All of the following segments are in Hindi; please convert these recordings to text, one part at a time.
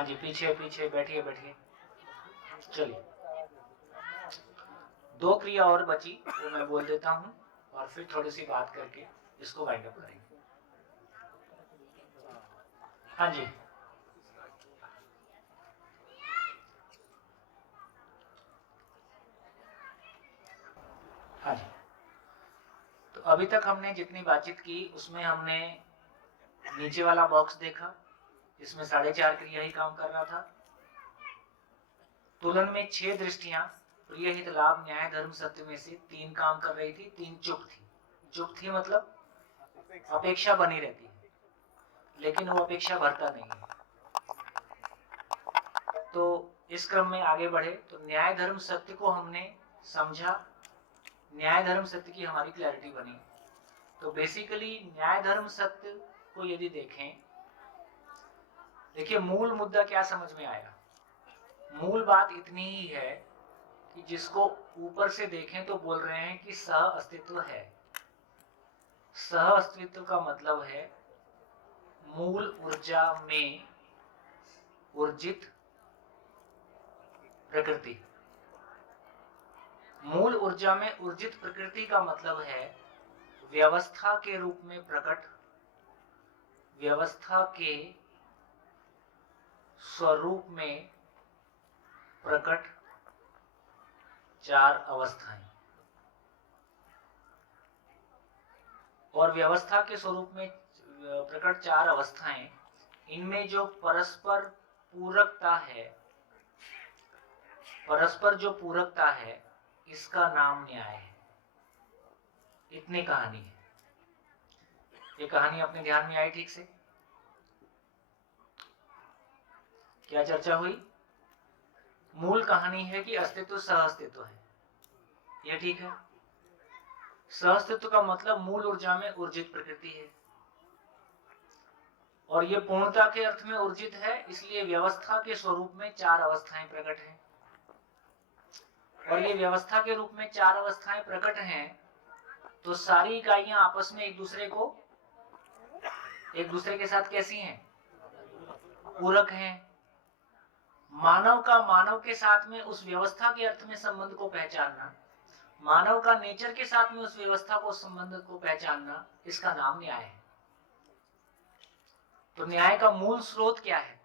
हाँ जी, पीछे पीछे बैठिए बैठिए। चलिए, 2 क्रिया और बची, वो मैं बोल देता हूँ और फिर थोड़ी सी बात करके इसको वाइंड अप करेंगे। हाँ जी, हाँ जी। तो अभी तक हमने जितनी बातचीत की उसमें हमने नीचे वाला बॉक्स देखा, इसमें 4.5 क्रिया ही काम कर रहा था। तुलन में 6 दृष्टियां प्रिय, हित, लाभ, न्याय, धर्म, सत्य में से 3 काम कर रही थी, 3 चुप थी। चुप थी मतलब अपेक्षा बनी रहती है, लेकिन वो अपेक्षा भरता नहीं है। तो इस क्रम में आगे बढ़े तो न्याय धर्म सत्य को हमने समझा, न्याय धर्म सत्य की हमारी क्लैरिटी बनी। तो बेसिकली न्याय धर्म सत्य को यदि देखें, देखिए मूल मुद्दा क्या समझ में आएगा। मूल बात इतनी ही है कि जिसको ऊपर से देखें तो बोल रहे हैं कि सह अस्तित्व है। सह अस्तित्व का मतलब है मूल ऊर्जा में ऊर्जित प्रकृति। मूल ऊर्जा में ऊर्जित प्रकृति का मतलब है व्यवस्था के रूप में प्रकट, व्यवस्था के स्वरूप में प्रकट 4 अवस्थाएं। और व्यवस्था के स्वरूप में प्रकट 4 अवस्थाएं, इनमें जो परस्पर पूरकता है, परस्पर जो पूरकता है, इसका नाम न्याय है। इतनी कहानी है। ये कहानी अपने ध्यान में आई ठीक से? क्या चर्चा हुई? मूल कहानी है कि अस्तित्व सह अस्तित्व है, ये ठीक है। सह अस्तित्व का मतलब मूल ऊर्जा में ऊर्जित प्रकृति है, और ये पूर्णता के अर्थ में ऊर्जित है, इसलिए व्यवस्था के स्वरूप में 4 अवस्थाएं प्रकट हैं। और ये व्यवस्था के रूप में 4 अवस्थाएं प्रकट हैं, तो सारी इकाइयां आपस में एक दूसरे के साथ कैसी हैं? पूरक हैं। मानव का मानव के साथ में उस व्यवस्था के अर्थ में संबंध को पहचानना, मानव का नेचर के साथ में उस व्यवस्था को संबंध को पहचानना, इसका नाम न्याय है। तो न्याय का मूल स्रोत क्या है?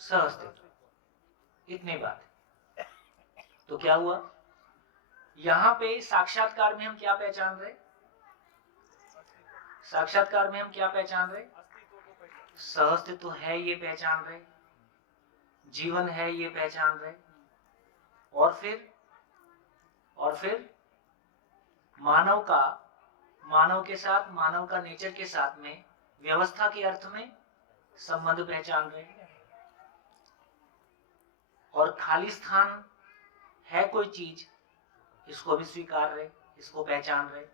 सहअस्तित्व। इतनी बात। तो क्या हुआ यहां पे साक्षात्कार में हम क्या पहचान रहे? साक्षात्कार में हम क्या पहचान रहे? सहअस्तित्व है ये पहचान रहे, जीवन है ये पहचान रहे, और फिर मानव के साथ, मानव का नेचर के साथ में व्यवस्था के अर्थ में संबंध पहचान रहे, और खाली स्थान है कोई चीज, इसको भी स्वीकार रहे, इसको पहचान रहे।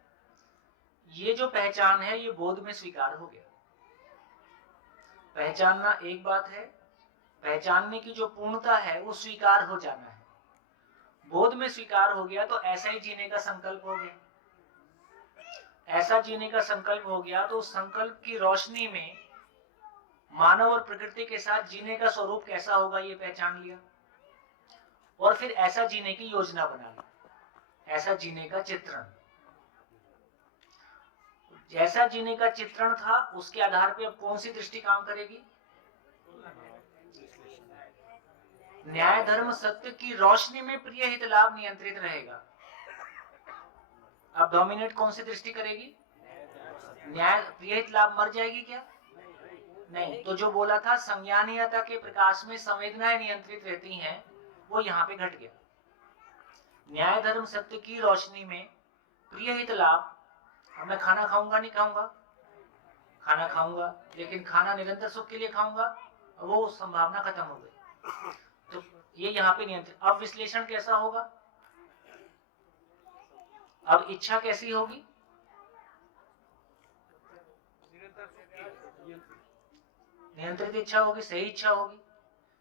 ये जो पहचान है ये बोध में स्वीकार हो गया। पहचानना एक बात है, पहचानने की जो पूर्णता है वो स्वीकार हो जाना है। बोध में स्वीकार हो गया तो ऐसा ही जीने का संकल्प हो गया। ऐसा जीने का संकल्प हो गया तो उस संकल्प की रोशनी में मानव और प्रकृति के साथ जीने का स्वरूप कैसा होगा ये पहचान लिया, और फिर ऐसा जीने की योजना बना ली, ऐसा जीने का चित्रण। जैसा जीने का चित्रण था उसके आधार पे अब कौन सी दृष्टि काम करेगी? न्याय धर्म सत्य की रोशनी में प्रिय हित लाभ नियंत्रित रहेगा। अब डोमिनेट कौन सी दृष्टि करेगी? न्याय प्रिय हित लाभ मर जाएगी क्या? नहीं। तो जो बोला था संज्ञानीयता के प्रकाश में संवेदनाएं नियंत्रित रहती हैं, वो यहाँ पे घट गया। न्याय धर्म सत्य की रोशनी में प्रिय हित लाभ, अब मैं खाना खाऊंगा नहीं खाऊंगा? खाना खाऊंगा, लेकिन खाना निरंतर सुख के लिए खाऊंगा, वो संभावना खत्म हो गई। तो ये यहाँ पे नियंत्रित। अब विश्लेषण कैसा होगा? अब इच्छा कैसी होगी? नियंत्रित इच्छा होगी, सही इच्छा होगी।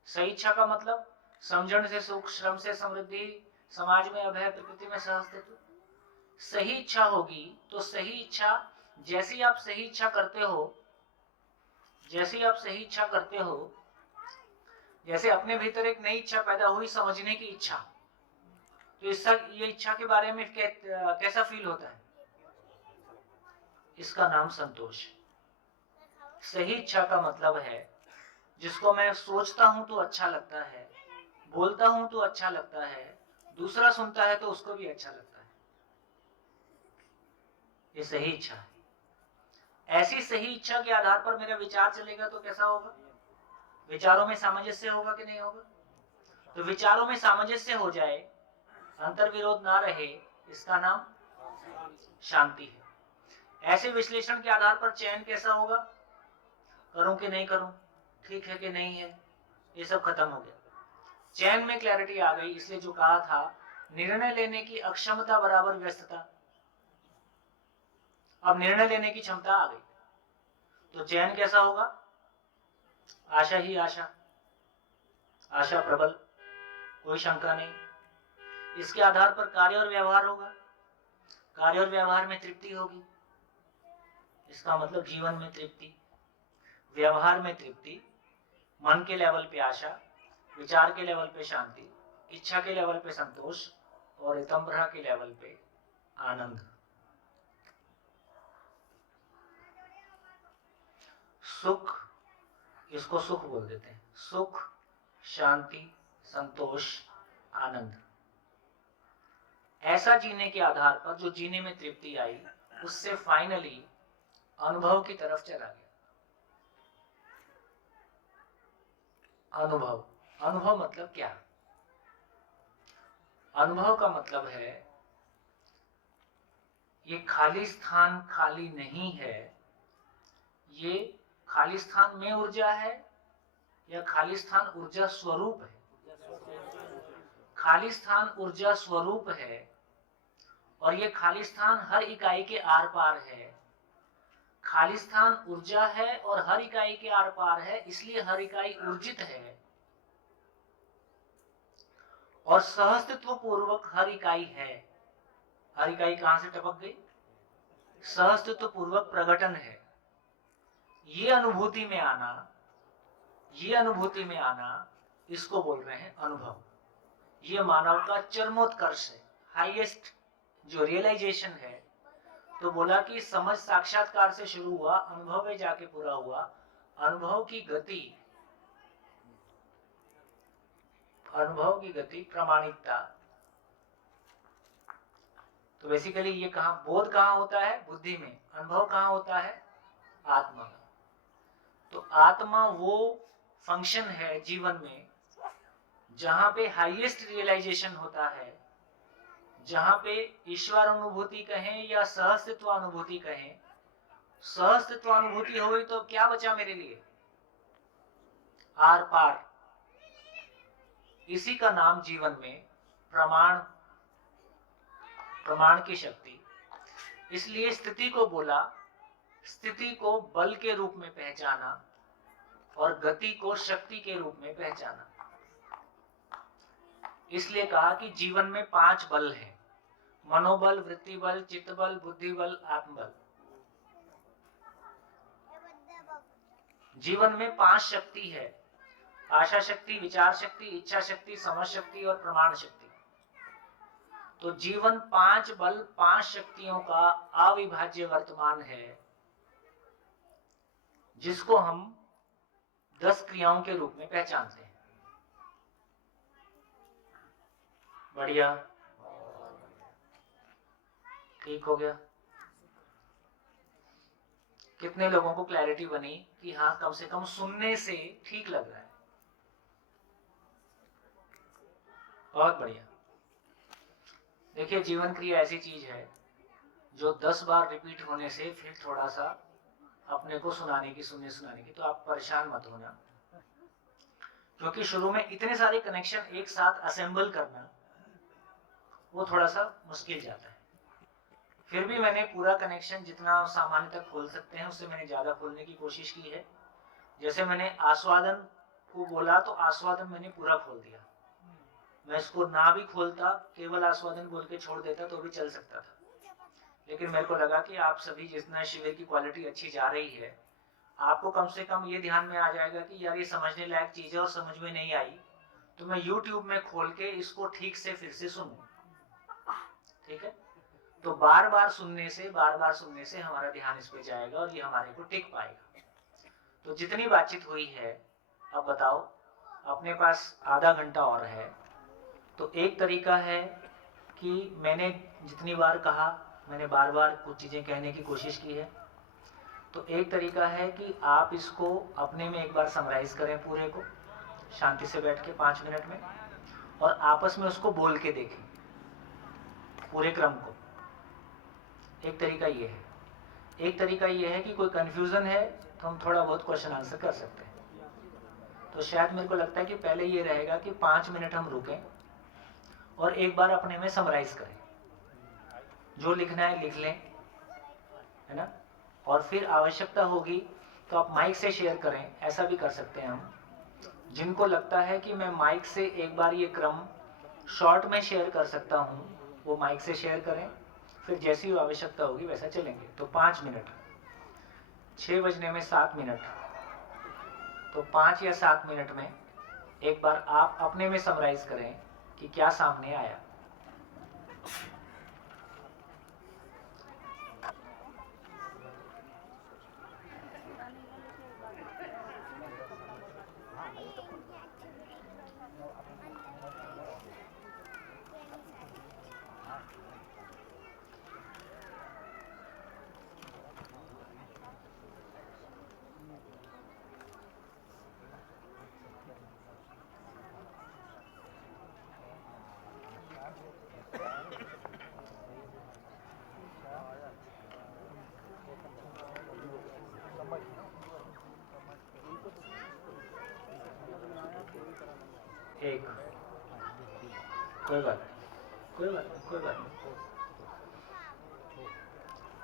सही इच्छा का मतलब समझण से सुख, श्रम से समृद्धि, समाज में अभय, प्रकृति में सहअस्तित्व। सही इच्छा होगी तो सही इच्छा, जैसे ही आप सही इच्छा करते हो, जैसे ही आप सही इच्छा करते हो जैसे अपने भीतर एक नई इच्छा पैदा हुई, समझने की इच्छा, तो ये इच्छा के बारे में कैसा फील होता है? इसका नाम संतोष। सही इच्छा का मतलब है जिसको मैं सोचता हूं तो अच्छा लगता है, बोलता हूं तो अच्छा लगता है, दूसरा सुनता है तो उसको भी अच्छा लगता है। ये सही इच्छा है। ऐसी सही इच्छा के आधार पर मेरा विचार चलेगा तो कैसा होगा? विचारों में सामंजस्य होगा कि नहीं होगा? तो विचारों में सामंजस्य हो जाए, अंतर्विरोध ना रहे, इसका नाम शांति है। ऐसे विश्लेषण के आधार पर चयन कैसा होगा? करूं कि नहीं करूं, ठीक है कि नहीं है, ये सब खत्म हो गया। चयन में क्लैरिटी आ गई। इसलिए जो कहा था, निर्णय लेने की अक्षमता बराबर व्यस्तता, अब निर्णय लेने की क्षमता आ गई। तो चयन कैसा होगा? आशा ही आशा, आशा प्रबल, कोई शंका नहीं। इसके आधार पर कार्य और व्यवहार होगा, कार्य और व्यवहार में तृप्ति होगी, इसका मतलब जीवन में तृप्ति, व्यवहार में तृप्ति, मन के लेवल पे आशा, विचार के लेवल पे शांति, इच्छा के लेवल पे संतोष और इतम्भरा के लेवल पे आनंद। सुख, इसको सुख बोल देते हैं, सुख, शांति, संतोष, आनंद। ऐसा जीने के आधार पर जो जीने में तृप्ति आई, उससे फाइनली अनुभव की तरफ चला गया। अनुभव, अनुभव मतलब क्या? अनुभव का मतलब है ये खाली स्थान खाली नहीं है, ये खाली स्थान में ऊर्जा है या खाली स्थान ऊर्जा स्वरूप है? खाली स्थान ऊर्जा स्वरूप है और ये खाली स्थान हर इकाई के आर पार है। खाली स्थान ऊर्जा है और हर इकाई के आर पार है, इसलिए हर इकाई ऊर्जित है और सहअस्तित्व पूर्वक हर इकाई है। हर इकाई कहां से टपक गई? सहअस्तित्व पूर्वक प्रकटन है। ये अनुभूति में आना, ये अनुभूति में आना, इसको बोल रहे हैं अनुभव। ये मानव का चरमोत्कर्ष है, हाईएस्ट जो रियलाइजेशन है। तो बोला कि समझ साक्षात्कार से शुरू हुआ, अनुभव में जाके पूरा हुआ। अनुभव की गति, अनुभव की गति प्रामाणिकता। तो बेसिकली ये कहां, बोध कहां होता है? बुद्धि में। अनुभव कहां होता है? आत्मा में। तो आत्मा वो फंक्शन है जीवन में जहां पे हाईएस्ट रियलाइजेशन होता है, जहां पे ईश्वर अनुभूति कहें या सहअस्तित्व अनुभूति कहें। सहअस्तित्व अनुभूति हो गई तो क्या बचा मेरे लिए? आर पार। इसी का नाम जीवन में प्रमाण, प्रमाण की शक्ति। इसलिए स्थिति को बोला, स्थिति को बल के रूप में पहचाना और गति को शक्ति के रूप में पहचाना। इसलिए कहा कि जीवन में 5 बल हैं, मनोबल, वृत्ति बल, चित्त बल, बुद्धि बल, आत्मबल। जीवन में 5 शक्ति है, आशा शक्ति, विचार शक्ति, इच्छा शक्ति, समझ शक्ति और प्रमाण शक्ति। तो जीवन 5 बल, 5 शक्तियों का अविभाज्य वर्तमान है, जिसको हम 10 क्रियाओं के रूप में पहचानते हैं। बढ़िया, ठीक हो गया? कितने लोगों को क्लैरिटी बनी कि हाँ, कम से कम सुनने से ठीक लग रहा है? बहुत बढ़िया। देखिए, जीवन क्रिया ऐसी चीज है जो 10 बार रिपीट होने से फिर थोड़ा सा अपने को सुनाने की, सुनाने की, तो आप परेशान मत होना, क्योंकि शुरू में इतने सारे कनेक्शन एक साथ असेंबल करना वो थोड़ा सा मुश्किल जाता है। फिर भी मैंने पूरा कनेक्शन जितना सामान्य तक खोल सकते हैं उससे मैंने ज्यादा खोलने की कोशिश की है। जैसे मैंने आस्वादन को बोला तो आस्वादन मैंने पूरा खोल दिया। मैं इसको ना भी खोलता, केवल आस्वादन बोल के छोड़ देता तो भी चल सकता था, लेकिन मेरे को लगा कि आप सभी जितना शिविर की क्वालिटी अच्छी जा रही है, आपको कम से कम ये ध्यान में आ जाएगा कि यार ये समझने लायक चीज़ है और समझ में नहीं आई तो मैं YouTube में खोल के इसको ठीक से फिर से सुनूं। ठीक है, तो बार बार सुनने से हमारा ध्यान इस पे जाएगा और ये हमारे को टिक पाएगा। तो जितनी बातचीत हुई है, अब बताओ, अपने पास आधा घंटा और है। तो एक तरीका है कि मैंने जितनी बार कहा, मैंने बार बार कुछ चीज़ें कहने की कोशिश की है। तो एक तरीका है कि आप इसको अपने में एक बार समराइज़ करें पूरे को, शांति से बैठ के 5 मिनट में, और आपस में उसको बोल के देखें पूरे क्रम को। एक तरीका ये है। एक तरीका ये है कि कोई कन्फ्यूज़न है तो हम थोड़ा बहुत क्वेश्चन आंसर कर सकते हैं। तो शायद मेरे को लगता है कि पहले ये रहेगा कि 5 मिनट हम रुकें और एक बार अपने में समराइज़ करें, जो लिखना है लिख लें, है ना। और फिर आवश्यकता होगी तो आप माइक से शेयर करें, ऐसा भी कर सकते हैं हम। जिनको लगता है कि मैं माइक से एक बार ये क्रम शॉर्ट में शेयर कर सकता हूँ, वो माइक से शेयर करें, फिर जैसी आवश्यकता होगी वैसा चलेंगे। तो 5 मिनट, 6 बजने में 7 मिनट, तो 5 या 7 मिनट में एक बार आप अपने में समराइज करें कि क्या सामने आया। एक, कोई बात नहीं, कोई बात नहीं, कोई बात नहीं।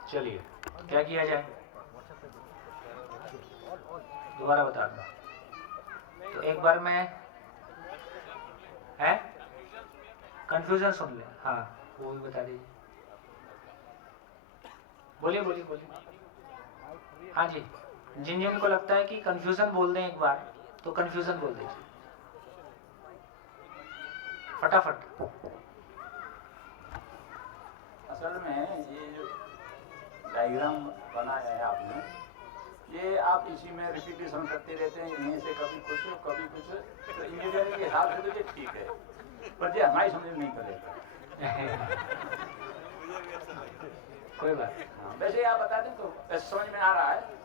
चलिए, क्या किया जाए, दोबारा बता दूं। तो एक बार मैं है कंफ्यूजन सुन ले, हाँ वो भी बता दीजिए। बोलिए बोलिए बोलिए। हाँ जी, जिन जिन को लगता है कि कंफ्यूजन बोल दें एक बार, तो कंफ्यूजन बोल दीजिए फटाफट। असल में ये जो डायग्राम बनाया है आपने, ये आप इसी में रिपीटेशन करते रहते हैं, यहीं से कभी कुछ, तो इंजीनियरिंग के हिसाब से तो ये ठीक है, पर ये हमारी समझ में नहीं पड़ेगा। कोई बात हाँ, वैसे आप बता दें तो वैसे समझ में आ रहा है,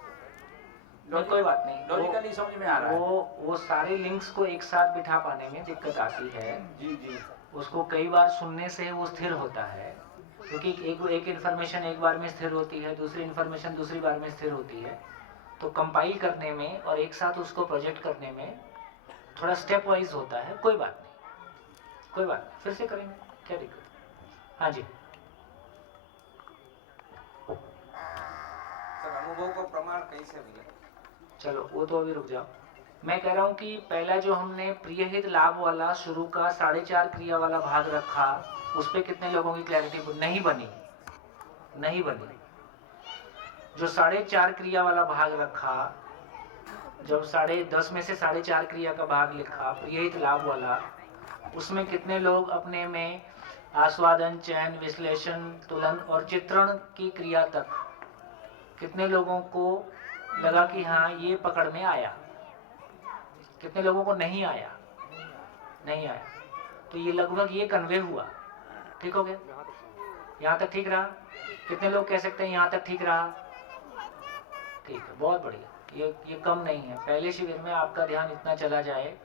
नहीं, कोई बात नहीं, लॉजिकली समझ में आ रहा है। वो सारे लिंक्स को एक साथ बिठा पाने में दिक्कत आती है। जी जी, उसको कई बार सुनने से वो स्थिर होता है, क्योंकि एक इन्फॉर्मेशन एक बार में स्थिर होती है, दूसरी इन्फॉर्मेशन दूसरी बार में स्थिर होती है। तो कंपाइल करने में और एक साथ उसको प्रोजेक्ट करने में थोड़ा स्टेप वाइज होता है। कोई बात नहीं, कोई बात नहीं, फिर से करेंगे, क्या दिक्कत। हाँ जी, सर अनुभव को प्रमाण कैसे मिले? चलो वो तो अभी रुक जाओ। मैं कह रहा हूँ कि पहला जो हमने प्रियहित लाभ वाला शुरू का 4.5 क्रिया वाला भाग रखा, उस पर कितने लोगों की क्लैरिटी नहीं बनी? नहीं बनी। जो 4.5 क्रिया वाला भाग रखा, जब 10.5 में से 4.5 क्रिया का भाग लिखा प्रियहित लाभ वाला, उसमें कितने लोग अपने में आस्वादन, चयन, विश्लेषण, तुलन और चित्रण की क्रिया तक कितने लोगों को लगा कि हाँ ये पकड़ में आया? कितने लोगों को नहीं आया? नहीं आया। तो ये लगभग ये कन्वे हुआ। ठीक हो गया? यहाँ तक ठीक रहा? कितने लोग कह सकते हैं यहाँ तक ठीक रहा? ठीक है, बहुत बढ़िया। ये कम नहीं है। पहले शिविर में आपका ध्यान इतना चला जाए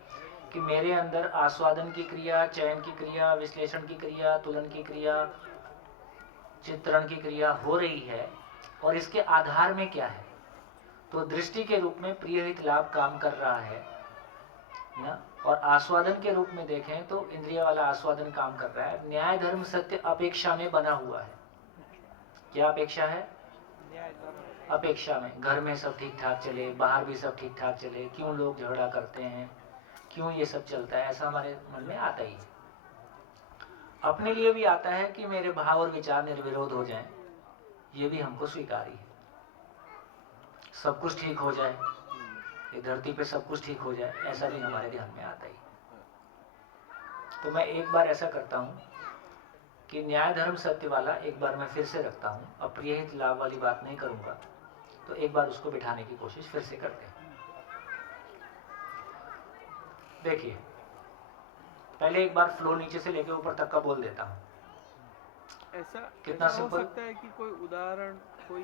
कि मेरे अंदर आस्वादन की क्रिया, चयन की क्रिया, विश्लेषण की क्रिया, तुलन की क्रिया, चित्रण की क्रिया हो रही है, और इसके आधार में क्या है? तो दृष्टि के रूप में प्रियहित लाभ काम कर रहा है ना, और आस्वादन के रूप में देखें तो इंद्रिय वाला आस्वादन काम कर रहा है। न्याय धर्म सत्य अपेक्षा में बना हुआ है। क्या अपेक्षा है? अपेक्षा में घर में सब ठीक ठाक चले, बाहर भी सब ठीक ठाक चले, क्यों लोग झगड़ा करते हैं, क्यों ये सब चलता है, ऐसा हमारे मन में आता ही है। अपने लिए भी आता है कि मेरे भाव और विचार निर्विरोध हो जाएं, ये भी हमको स्वीकार्य है। सब कुछ ठीक हो जाए, ये धरती पे सब कुछ ठीक हो जाए, ऐसा भी हमारे ध्यान में आता ही। तो मैं एक बार ऐसा करता हूँ कि न्याय धर्म सत्य वाला एक बार मैं फिर से रखता हूँ, अब प्रिय हित लाभ वाली बात नहीं करूँगा, तो एक बार उसको बिठाने की कोशिश फिर से करते हैं। देखिए, पहले एक बार फ्लो नीचे से लेके ऊपर तक का बोल देता हूँ। ऐसा कितना ऐसा हो सिंपल? सकता है कि कोई उदाहरण, कोई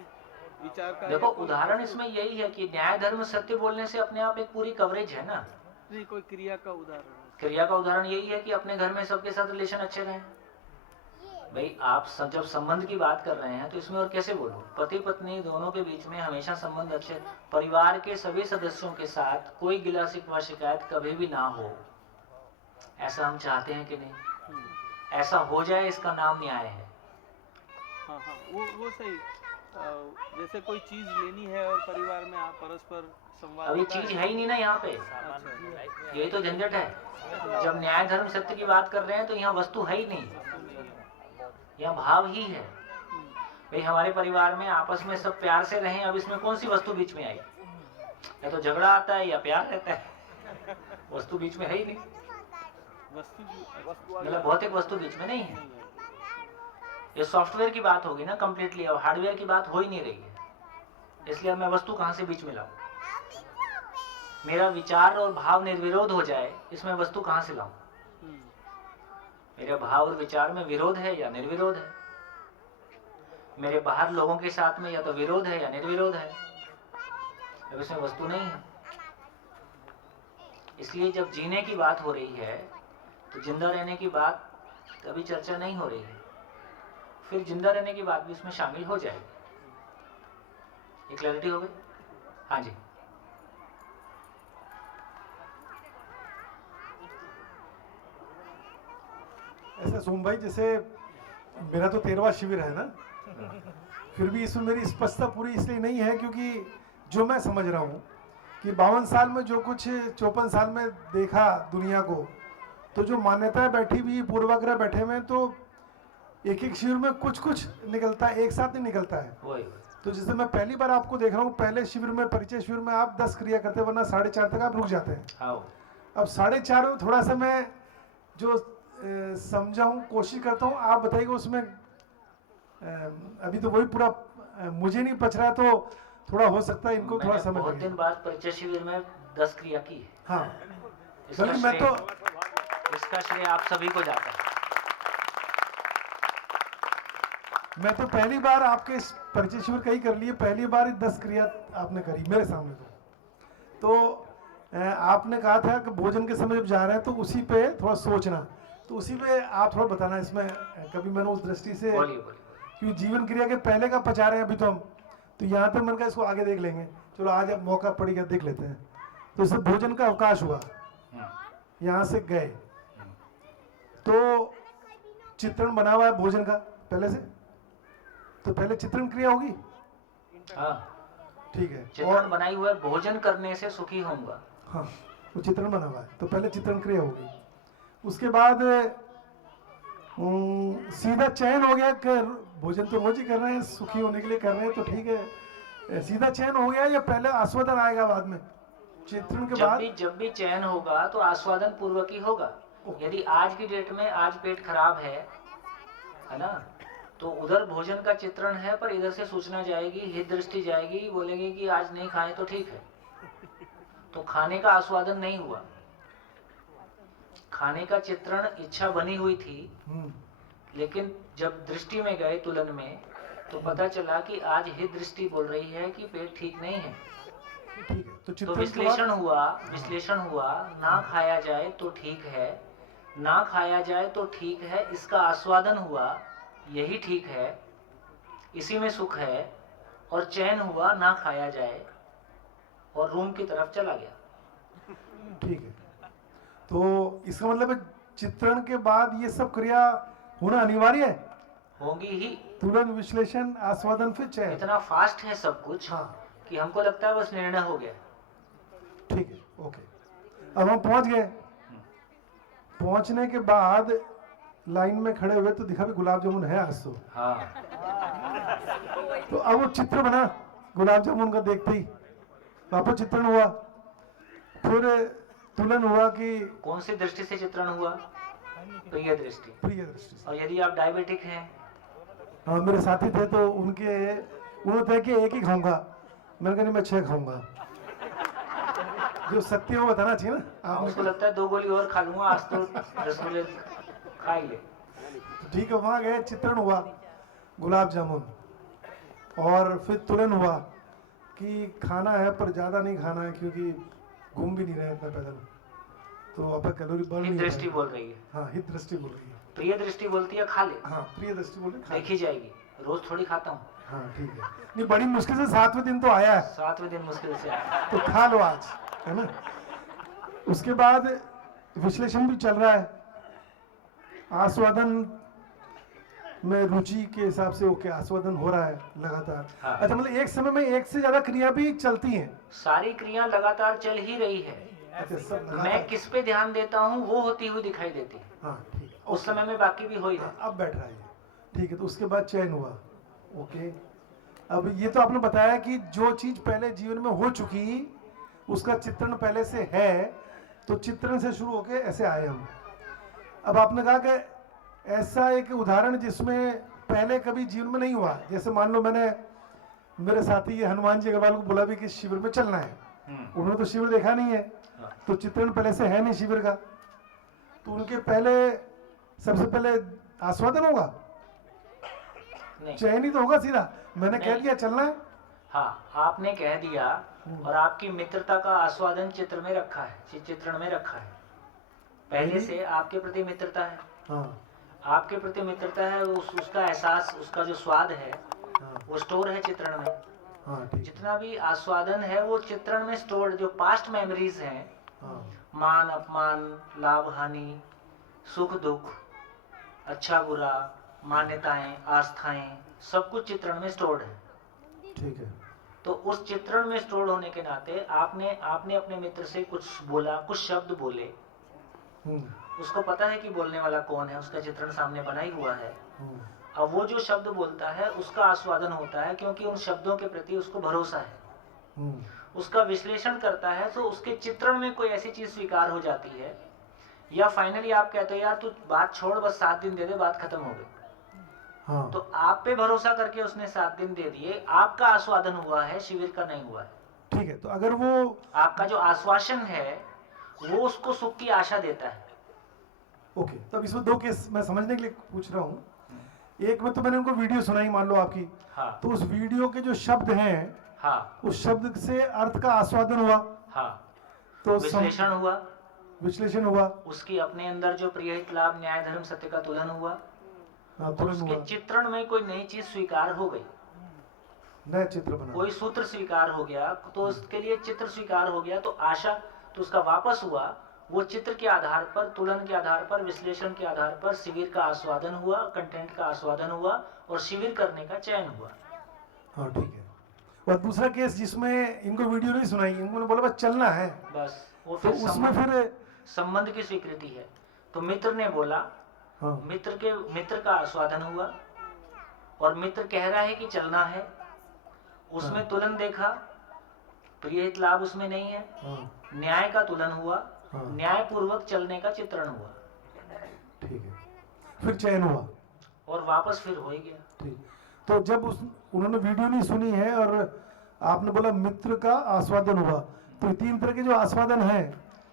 विचार का, देखो, या कोई उदाहरण इसमें यही है कि न्याय धर्म सत्य बोलने से अपने आप एक पूरी कवरेज है ना। नहीं, कोई क्रिया का उदाहरण। क्रिया का उदाहरण यही है कि अपने घर में सबके साथ रिलेशन अच्छे रहें। भाई आप जब संबंध की बात कर रहे हैं तो इसमें और कैसे बोलो, पति पत्नी दोनों के बीच में हमेशा संबंध अच्छे, परिवार के सभी सदस्यों के साथ कोई गिला शिकवा शिकायत कभी भी ना हो, ऐसा हम चाहते हैं कि नहीं? ऐसा हो जाए, इसका नाम न्याय है। हाँ हाँ, वो सही। जैसे कोई चीज लेनी है और परिवार में आप परस्पर संवाद अभी होता चीज है ही नहीं ना यहाँ पे, अच्छा, यही तो झंझट है। जब न्याय धर्म सत्य की बात कर रहे हैं तो यहाँ वस्तु है ही नहीं, यहाँ भाव ही है। भाई हमारे परिवार में आपस में सब प्यार से रहें, अब इसमें कौन सी वस्तु बीच में आई? या तो झगड़ा आता है या प्यार रहता है, वस्तु बीच में है ही नहीं। वस्तु मतलब भौतिक वस्तु बीच में नहीं है। ये सॉफ्टवेयर की बात होगी ना कंप्लीटली, अब हार्डवेयर की बात हो ही नहीं रही है, इसलिए अब मैं वस्तु कहाँ से बीच में लाऊं? मेरा विचार और भाव निर्विरोध हो जाए, इसमें वस्तु कहाँ से लाऊं? मेरे भाव और विचार में विरोध है या निर्विरोध है? मेरे बाहर लोगों के साथ में या तो विरोध है या निर्विरोध है, अब इसमें वस्तु नहीं है। इसलिए जब जीने की बात हो रही है तो जिंदा रहने की बात कभी चर्चा नहीं हो रही है, फिर जिंदा रहने की बात भी इसमें शामिल हो जाएगी। ये क्लैरिटी हो गई? हाँ जी। ऐसा सोम भाई, जैसे मेरा तो 13वां शिविर है ना, फिर भी इसमें मेरी स्पष्टता पूरी इसलिए नहीं है क्योंकि जो मैं समझ रहा हूँ कि 52 साल में जो कुछ 54 साल में देखा दुनिया को, तो जो मान्यताएं बैठी हुई, पूर्वाग्रह बैठे हुए हैं, तो एक एक शिविर में कुछ कुछ निकलता है, एक साथ नहीं निकलता है। तो जैसे मैं पहली बार आपको देख रहा हूँ, पहले शिविर में, परिचय शिविर में आप 10 क्रिया करते, वरना 4:30 तक आप रुक जाते हैं। अब 4:30 में थोड़ा सा मैं जो समझाऊँ, कोशिश करता हूँ, आप बताइएगा उसमें अभी तो वही पूरा मुझे नहीं पच रहा है, तो थोड़ा हो सकता है इनको थोड़ा समय बहुत दिन बाद परिचय शिविर में 10 क्रिया की है। हाँ, बल्कि मैं तो इसका श्रेय आप सभी को जाता है। मैं तो पहली बार आपके इस परिचय शिविर का ही कर लिए, पहली बार 10 क्रिया आपने करी मेरे सामने। तो आपने कहा था कि भोजन के समय जब जा रहे हैं तो उसी पे थोड़ा सोचना, तो उसी पे आप थोड़ा बताना। इसमें कभी मैंने उस दृष्टि से, क्योंकि जीवन क्रिया के पहले का पचा रहे हैं अभी तो हम, तो यहाँ तक मैंने कहा इसको आगे देख लेंगे, चलो आज अब मौका पड़ेगा देख लेते हैं। तो इससे भोजन का अवकाश हुआ, यहाँ से गए, तो चित्रण बना हुआ है भोजन का पहले से, तो पहले चित्रण क्रिया होगी। हाँ ठीक है, चित्रण बनाई हुआ है, भोजन करने से सुखी होऊंगा। हाँ, वो चित्रण बना हुआ है, तो पहले चित्रण क्रिया होगी। उसके बाद सीधा चयन हो गया कि भोजन तो रोज ही कर रहे हैं, सुखी होने के लिए कर रहे हैं, तो ठीक है, सीधा चयन हो गया, या पहले आस्वादन आएगा बाद में चित्रण के बाद? जब भी चयन होगा तो आस्वादन पूर्वक ही होगा। यदि आज की डेट में आज पेट खराब है ना, तो उधर भोजन का चित्रण है, पर इधर से सूचना जाएगी, हित दृष्टि जाएगी, बोलेंगे कि आज नहीं खाएं तो ठीक है, तो खाने का आस्वादन नहीं हुआ। खाने का चित्रण इच्छा बनी हुई थी, लेकिन जब दृष्टि में गए तुलन में, तो पता चला कि आज हित दृष्टि बोल रही है कि पेट ठीक नहीं है। ठीक है, तो विश्लेषण हुआ, ना खाया जाए तो ठीक है, ना खाया जाए तो ठीक है, इसका आस्वादन हुआ, यही ठीक है, इसी में सुख है, और चैन हुआ, ना खाया जाए, और रूम की तरफ चला गया। ठीक है, तो इसका मतलब चित्रण के बाद ये सब क्रिया होना अनिवार्य है, होगी ही। तुलन, विश्लेषण, आस्वादन, फिर चयन। इतना फास्ट है सब कुछ, हाँ, कि हमको लगता है बस निर्णय हो गया। ठीक है, ओके। अब हम पहुंच गए, पहुंचने के बाद लाइन में खड़े हुए तो दिखा भी गुलाब जामुन है आज तो। हाँ, तो अब वो चित्र बना गुलाब जामुन का देखते ही, वापस चित्रण हुआ, फिर तुलन हुआ कि कौन सी दृष्टि से चित्रण हुआ? प्रिय दृष्टि। प्रिय दृष्टि से। और यदि आप डायबिटिक हैं, हाँ, मेरे साथी थे तो उन्होंने तय कि एक ही खाऊंगा, मैंने कहा नहीं मैं 6 खाऊंगा। जो सत्य हो बताना चाहिए ना उसको आपने। लगता है 2 गोली और खा लूंगा, आज तो रसगुल्ले खा ही ले। ठीक है, वहाँ गए, चित्रण हुआ गुलाब जामुन, और फिर तुलन हुआ कि खाना है पर ज़्यादा नहीं खाना है क्योंकि घूम भी नहीं रहे इतना पैदल, तो आप कैलोरी बर्न हित नहीं दृष्टि हो बोल रही है। हाँ, हित दृष्टि बोल रही है। प्रिय दृष्टि बोलती है खा ले। हाँ, प्रिय दृष्टि बोल रही है, देखी जाएगी, रोज थोड़ी खाता हूँ। हाँ ठीक है। नहीं, बड़ी मुश्किल से 7वें दिन तो आया है, 7वें दिन मुश्किल से आया। तो खा लो आज, है ना। उसके बाद विश्लेषण भी चल रहा है, आस्वादन में रुचि के हिसाब से ओके आस्वादन हो रहा है लगातार। हाँ। अच्छा, मतलब एक समय में एक से ज्यादा क्रिया भी चलती हैं। सारी क्रिया लगातार चल ही रही है। अच्छा, सब मैं लगातार। किस पे ध्यान देता हूँ वो होती हुई दिखाई देती है। हाँ ठीक है, उस समय में बाकी भी हो ही हाँ, रहा। अब बैठ रहा है, ठीक है। तो उसके बाद चयन हुआ, ओके। अब ये तो आपने बताया कि जो चीज पहले जीवन में हो चुकी उसका चित्रण पहले से है, तो चित्रण से शुरू होके ऐसे आए हम। अब आपने कहा कि ऐसा एक उदाहरण जिसमें पहले कभी जीवन में नहीं हुआ, जैसे मान लो मैंने मेरे साथी हनुमान जी अग्रवाल को बोला भी कि शिविर में चलना है, उन्होंने तो शिविर देखा नहीं है, तो चित्रण पहले से है नहीं शिविर का, तो उनके पहले सबसे पहले आस्वादन होगा, नहीं। चयन ही तो होगा सीधा। मैंने कह नहीं। दिया चलना है, हाँ, आपने कह दिया और आपकी मित्रता का आस्वादन चित्र में रखा है, चित्रण में रखा है। पहले मेरी? से आपके प्रति मित्रता है, हाँ आपके प्रति मित्रता है, उसका एहसास, उसका जो स्वाद है हाँ वो स्टोर है चित्रण में। हाँ ठीक है, जितना भी आस्वादन है वो चित्रण में स्टोर, जो पास्ट मेमोरीज हैं, हाँ मान अपमान, लाभ हानि, सुख दुख, अच्छा बुरा, मान्यताएं, आस्थाएं, सब कुछ चित्रण में स्टोर्ड है। ठीक है। तो उस चित्रण में स्टोर्ड होने के नाते आपने अपने मित्र से कुछ बोला, कुछ शब्द बोले, उसको पता है कि बोलने वाला कौन है, उसका चित्रण सामने बना ही हुआ है। अब वो जो शब्द बोलता है उसका आस्वादन होता है, क्योंकि उन शब्दों के प्रति उसको भरोसा है। उसका विश्लेषण करता है तो उसके चित्रण में कोई ऐसी चीज स्वीकार हो जाती है, या फाइनली आप कहते हो यार तू बात छोड़, बस 7 दिन दे दे, बात खत्म हो गई। हाँ तो आप पे भरोसा करके उसने 7 दिन दे दिए, आपका आस्वादन हुआ है, शिविर का नहीं हुआ है। ठीक है। तो अगर वो आपका जो आश्वासन है वो उसको सुख की आशा देता है। ओके, तो अब इसमें 2 केस मैं समझने के लिए पूछ रहा हूँ। एक में तो मैंने उनको वीडियो सुनाई मान लो आपकी, हाँ तो उस वीडियो के जो शब्द हैं, हाँ उस शब्द से अर्थ का आस्वादन हुआ, हाँ, तो विश्लेषण हुआ, विश्लेषण हुआ, उसकी अपने अंदर जो प्रिय हित लाभ न्याय धर्म सत्य का तुलन हुआ, हाँ, और तुलन उसके हुआ, चित्रण में कोई नई चीज स्वीकार हो गई, नया चित्र बना। कोई सूत्र स्वीकार हो गया, तो उसके लिए चित्र स्वीकार हो गया, तो आशा, तो उसका वापस हुआ, वो चित्र के आधार पर, तुलन के आधार पर, विश्लेषण के आधार पर शिविर का आस्वादन हुआ, कंटेंट का आस्वादन हुआ और शिविर करने का चयन हुआ। हाँ ठीक है। और दूसरा केस जिसमें इनको वीडियो नहीं सुनाई, इन्होंने बोला बस चलना है, बस वो तो फिर उसमें फिर संबंध की स्वीकृति है। तो मित्र ने बोला, हाँ मित्र का आस्वादन हुआ और मित्र कह रहा है कि चलना है, उसमें हाँ। तुलन देखा, प्रिय हित लाभ उसमें नहीं है, हाँ न्याय का तुलन हुआ, हाँ। न्याय पूर्वक चलने का चित्रण हुआ ठीक है, फिर चयन हुआ। और वापस फिर हो ही गया। ठीक, तो जब उन्होंने वीडियो नहीं सुनी है और आपने बोला मित्र का आस्वादन हुआ, तो 3 तरह के जो आस्वादन है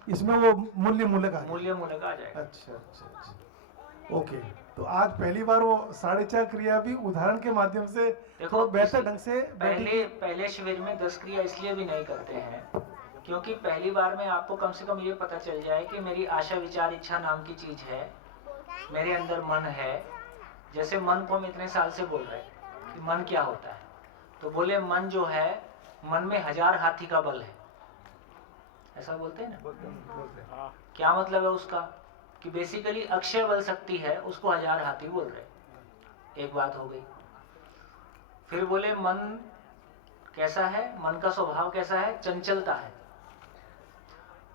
इसमें वो मूल्य का है। मूल्य का आ जाएगा। अच्छा अच्छा अच्छा, ओके। तो आज पहली बार वो 4.5 क्रिया भी उदाहरण के माध्यम से देखो, बेहतर ढंग से पहले शिविर में 10 क्रिया इसलिए भी नहीं करते हैं क्योंकि पहली बार में आपको कम से कम ये पता चल जाए कि मेरी आशा विचार इच्छा नाम की चीज है, मेरे अंदर मन है। जैसे मन को हम इतने साल से बोल रहे हैं कि मन क्या होता है, तो बोले मन जो है, मन में 1000 हाथी का बल है, ऐसा बोलते हैं ना। क्या मतलब है उसका, कि बेसिकली अक्षय बल शक्ति है, उसको 1000 हाथी बोल रहे। एक बात हो गई। फिर बोले मन कैसा है, मन का स्वभाव कैसा है, चंचलता है।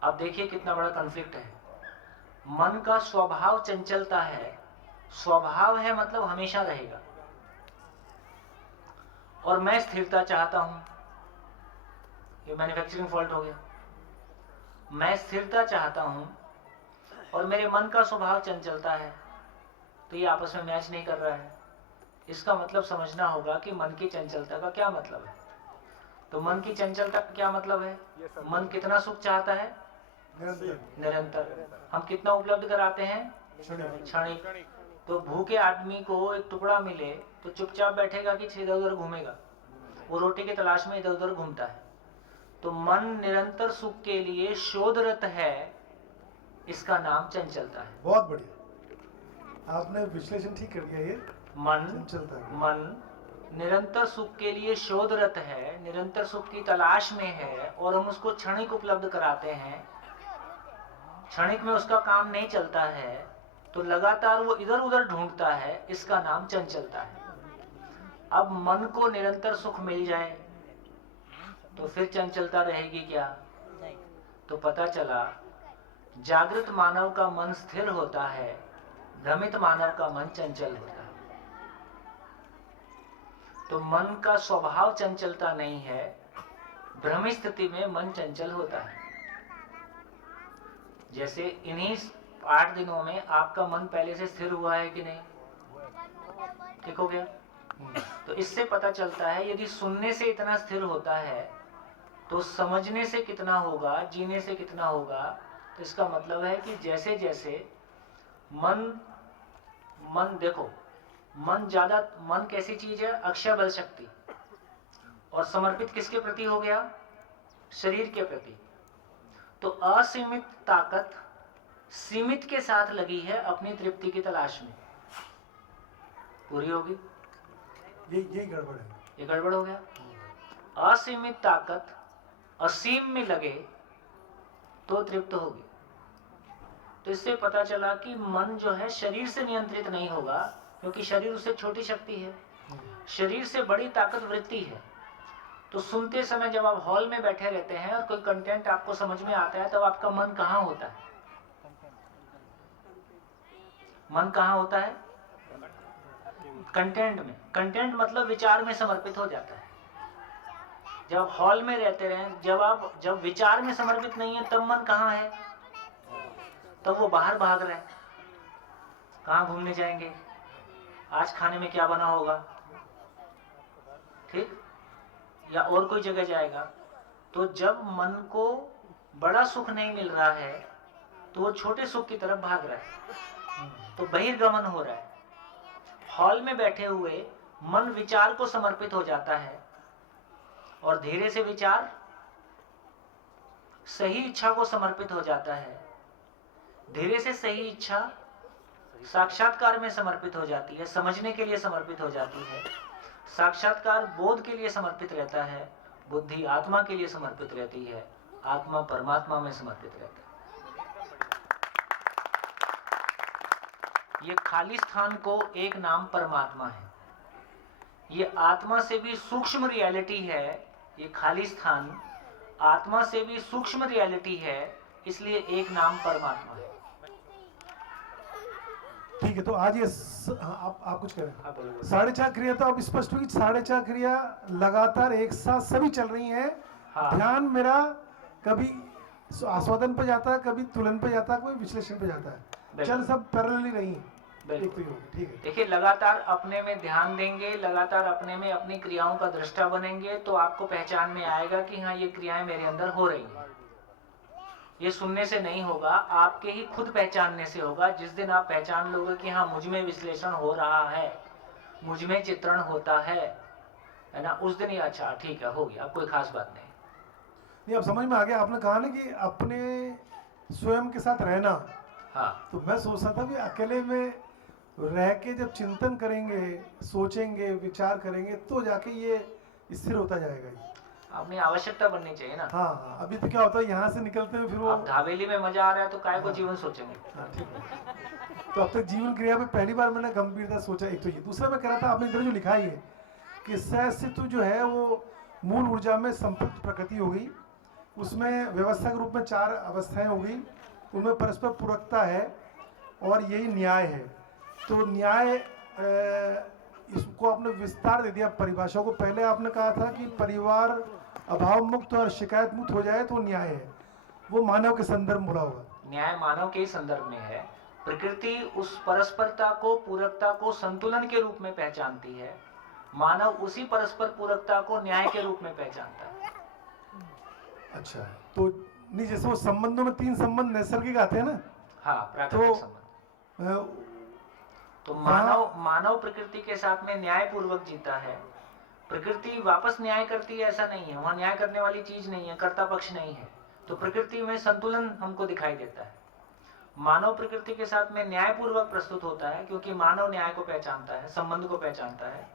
अब देखिए कितना बड़ा कॉन्फ्लिक्ट है। मन का स्वभाव चंचलता है, स्वभाव है मतलब हमेशा रहेगा, और मैं स्थिरता चाहता हूं। ये मैन्युफैक्चरिंग फॉल्ट हो गया। मैं स्थिरता चाहता हूं और मेरे मन का स्वभाव चंचलता है, तो ये आपस में मैच नहीं कर रहा है। इसका मतलब समझना होगा कि मन की चंचलता का क्या मतलब है। तो मन की चंचलता का क्या मतलब है? मन कितना सुख चाहता है? निरंतर। हम कितना उपलब्ध कराते हैं? क्षणिक। तो भूखे आदमी को एक टुकड़ा मिले तो चुपचाप बैठेगा कि इधर उधर घूमेगा? वो रोटी की तलाश में इधर उधर घूमता है। तो मन निरंतर सुख के लिए शोधरत है, इसका नाम चंचलता है। बहुत बढ़िया, आपने विश्लेषण ठीक कर दिया। ये चंचलता है। मन निरंतर सुख के लिए शोधरत है, निरंतर सुख की तलाश में है, और हम उसको क्षणिक उपलब्ध कराते हैं। क्षणिक में उसका काम नहीं चलता है तो लगातार वो इधर उधर ढूंढता है, इसका नाम चंचलता है। अब मन को निरंतर सुख मिल जाए तो फिर चंचलता रहेगी क्या? तो पता चला जागृत मानव का मन स्थिर होता है, भ्रमित मानव का मन चंचल होता है। तो मन का स्वभाव चंचलता नहीं है, भ्रमित स्थिति में मन चंचल होता है। जैसे इन्हीं 8 दिनों में आपका मन पहले से स्थिर हुआ है कि नहीं? ठीक हो गया? तो इससे पता चलता है यदि सुनने से इतना स्थिर होता है तो समझने से कितना होगा, जीने से कितना होगा। तो इसका मतलब है कि जैसे जैसे मन देखो, मन कैसी चीज है? अक्षय बल शक्ति। और समर्पित किसके प्रति हो गया? शरीर के प्रति। तो असीमित ताकत सीमित के साथ लगी है अपनी तृप्ति की तलाश में। पूरी होगी? ये गड़बड़ है। ये गड़बड़ हो गया। असीमित ताकत असीम में लगे तो तृप्त होगी। तो इससे पता चला कि मन जो है शरीर से नियंत्रित नहीं होगा, क्योंकि शरीर उससे छोटी शक्ति है। शरीर से बड़ी ताकत वृत्ति है। तो सुनते समय जब आप हॉल में बैठे रहते हैं और कोई कंटेंट आपको समझ में आता है, तब आपका मन कहाँ होता है? मन कहाँ होता है? कंटेंट में। कंटेंट मतलब विचार में समर्पित हो जाता है। जब हॉल में रहते रहे, जब विचार में समर्पित नहीं है, तब मन कहाँ है? तब वो बाहर भाग रहा है। कहाँ घूमने जाएंगे, आज खाने में क्या बना होगा, ठीक, या और कोई जगह जाएगा। तो जब मन को बड़ा सुख नहीं मिल रहा है तो वो छोटे सुख की तरफ भाग रहा है, तो बहिर्गमन हो रहा है। हॉल में बैठे हुए मन विचार को समर्पित हो जाता है और धीरे से विचार सही इच्छा को समर्पित हो जाता है। धीरे से सही इच्छा साक्षात्कार में समर्पित हो जाती है, समझने के लिए समर्पित हो जाती है। साक्षात्कार बोध के लिए समर्पित रहता है, बुद्धि आत्मा के लिए समर्पित रहती है, आत्मा परमात्मा में समर्पित रहता है। ये खाली स्थान को एक नाम परमात्मा है। ये आत्मा से भी सूक्ष्म रियलिटी है। ये खाली स्थान आत्मा से भी सूक्ष्म रियलिटी है, इसलिए एक नाम परमात्मा है। ठीक है, तो आज ये आप कुछ करें। आप बोलो। 4.5 क्रिया तो अब स्पष्ट हुई। 4.5 क्रिया लगातार एक साथ सभी चल रही हैं। हाँ। ध्यान मेरा कभी आस्वादन पे जाता है, कभी तुलन पे जाता है, कोई विश्लेषण पे जाता है। चल सब पैरेलली नहीं, एक तो ही होगी। ठीक है, देखिए, लगातार अपने में ध्यान देंगे, लगातार अपने में अपनी क्रियाओं का दृष्टा बनेंगे, तो आपको पहचान में आएगा कि हाँ, ये क्रियाएं मेरे अंदर हो रही हैं। ये सुनने से नहीं होगा, आपके ही खुद पहचानने से होगा। जिस दिन आप पहचान लोगे कि हाँ, मुझ में विश्लेषण हो रहा है, मुझ में चित्रण होता है ना, उस दिन ही अच्छा ठीक है, हो गया, अब कोई खास बात नहीं। अब समझ में आ गया। आपने कहा ना कि अपने स्वयं के साथ रहना। हाँ, तो मैं सोच रहा था कि अकेले में रह के जब चिंतन करेंगे, सोचेंगे, विचार करेंगे, तो जाके ये स्थिर होता जाएगा। अपनी आवश्यकता बननी चाहिए ना। हाँ, अभी तो क्या होता है, यहाँ से निकलते हुए फिर वो अब धावेली में मजा आ रहा है तो काय को जीवन सोचेंगे। हाँ, ठीक है। तो अब तक जीवन क्रिया में पहली बार मैंने गंभीरता सोचा। एक तो ये, दूसरा मैं कह रहा था, आपने इधर जो लिखा है कि सहस्तित्व जो है वो मूल ऊर्जा में संपृक्त प्रकृति होगी, उसमें व्यवस्था के रूप में 4 अवस्थाएं होगी, उनमें परस्पर पूरकता है और यही न्याय है। तो न्याय इसको आपने विस्तार दे दिया परिभाषा को। पहले आपने कहा था कि परिवार अभाव मुक्त और शिकायत मुक्त हो जाए तो न्याय है। वो मानव के संदर्भ में बोला होगा। न्याय मानव के ही संदर्भ में है। प्रकृति उस परस्परता को, पूरकता को संतुलन के रूप में पहचानती है, मानव उसी परस्पर पूरकता को न्याय के रूप में पहचानता है। अच्छा, तो नहीं, जैसे वो संबंधों में 3 संबंध नैसर्गिक आते हैं ना, हाँ, प्राकृतिक तो संबंध। तो मानव प्रकृति के साथ में न्याय पूर्वक जीता है। प्रकृति वापस न्याय करती है ऐसा नहीं है, वहां न्याय करने वाली चीज नहीं है, कर्ता पक्ष नहीं है। तो प्रकृति में संतुलन हमको दिखाई देता है। मानव प्रकृति के साथ में न्याय पूर्वक प्रस्तुत होता है क्योंकि मानव न्याय को पहचानता है, संबंध को पहचानता है।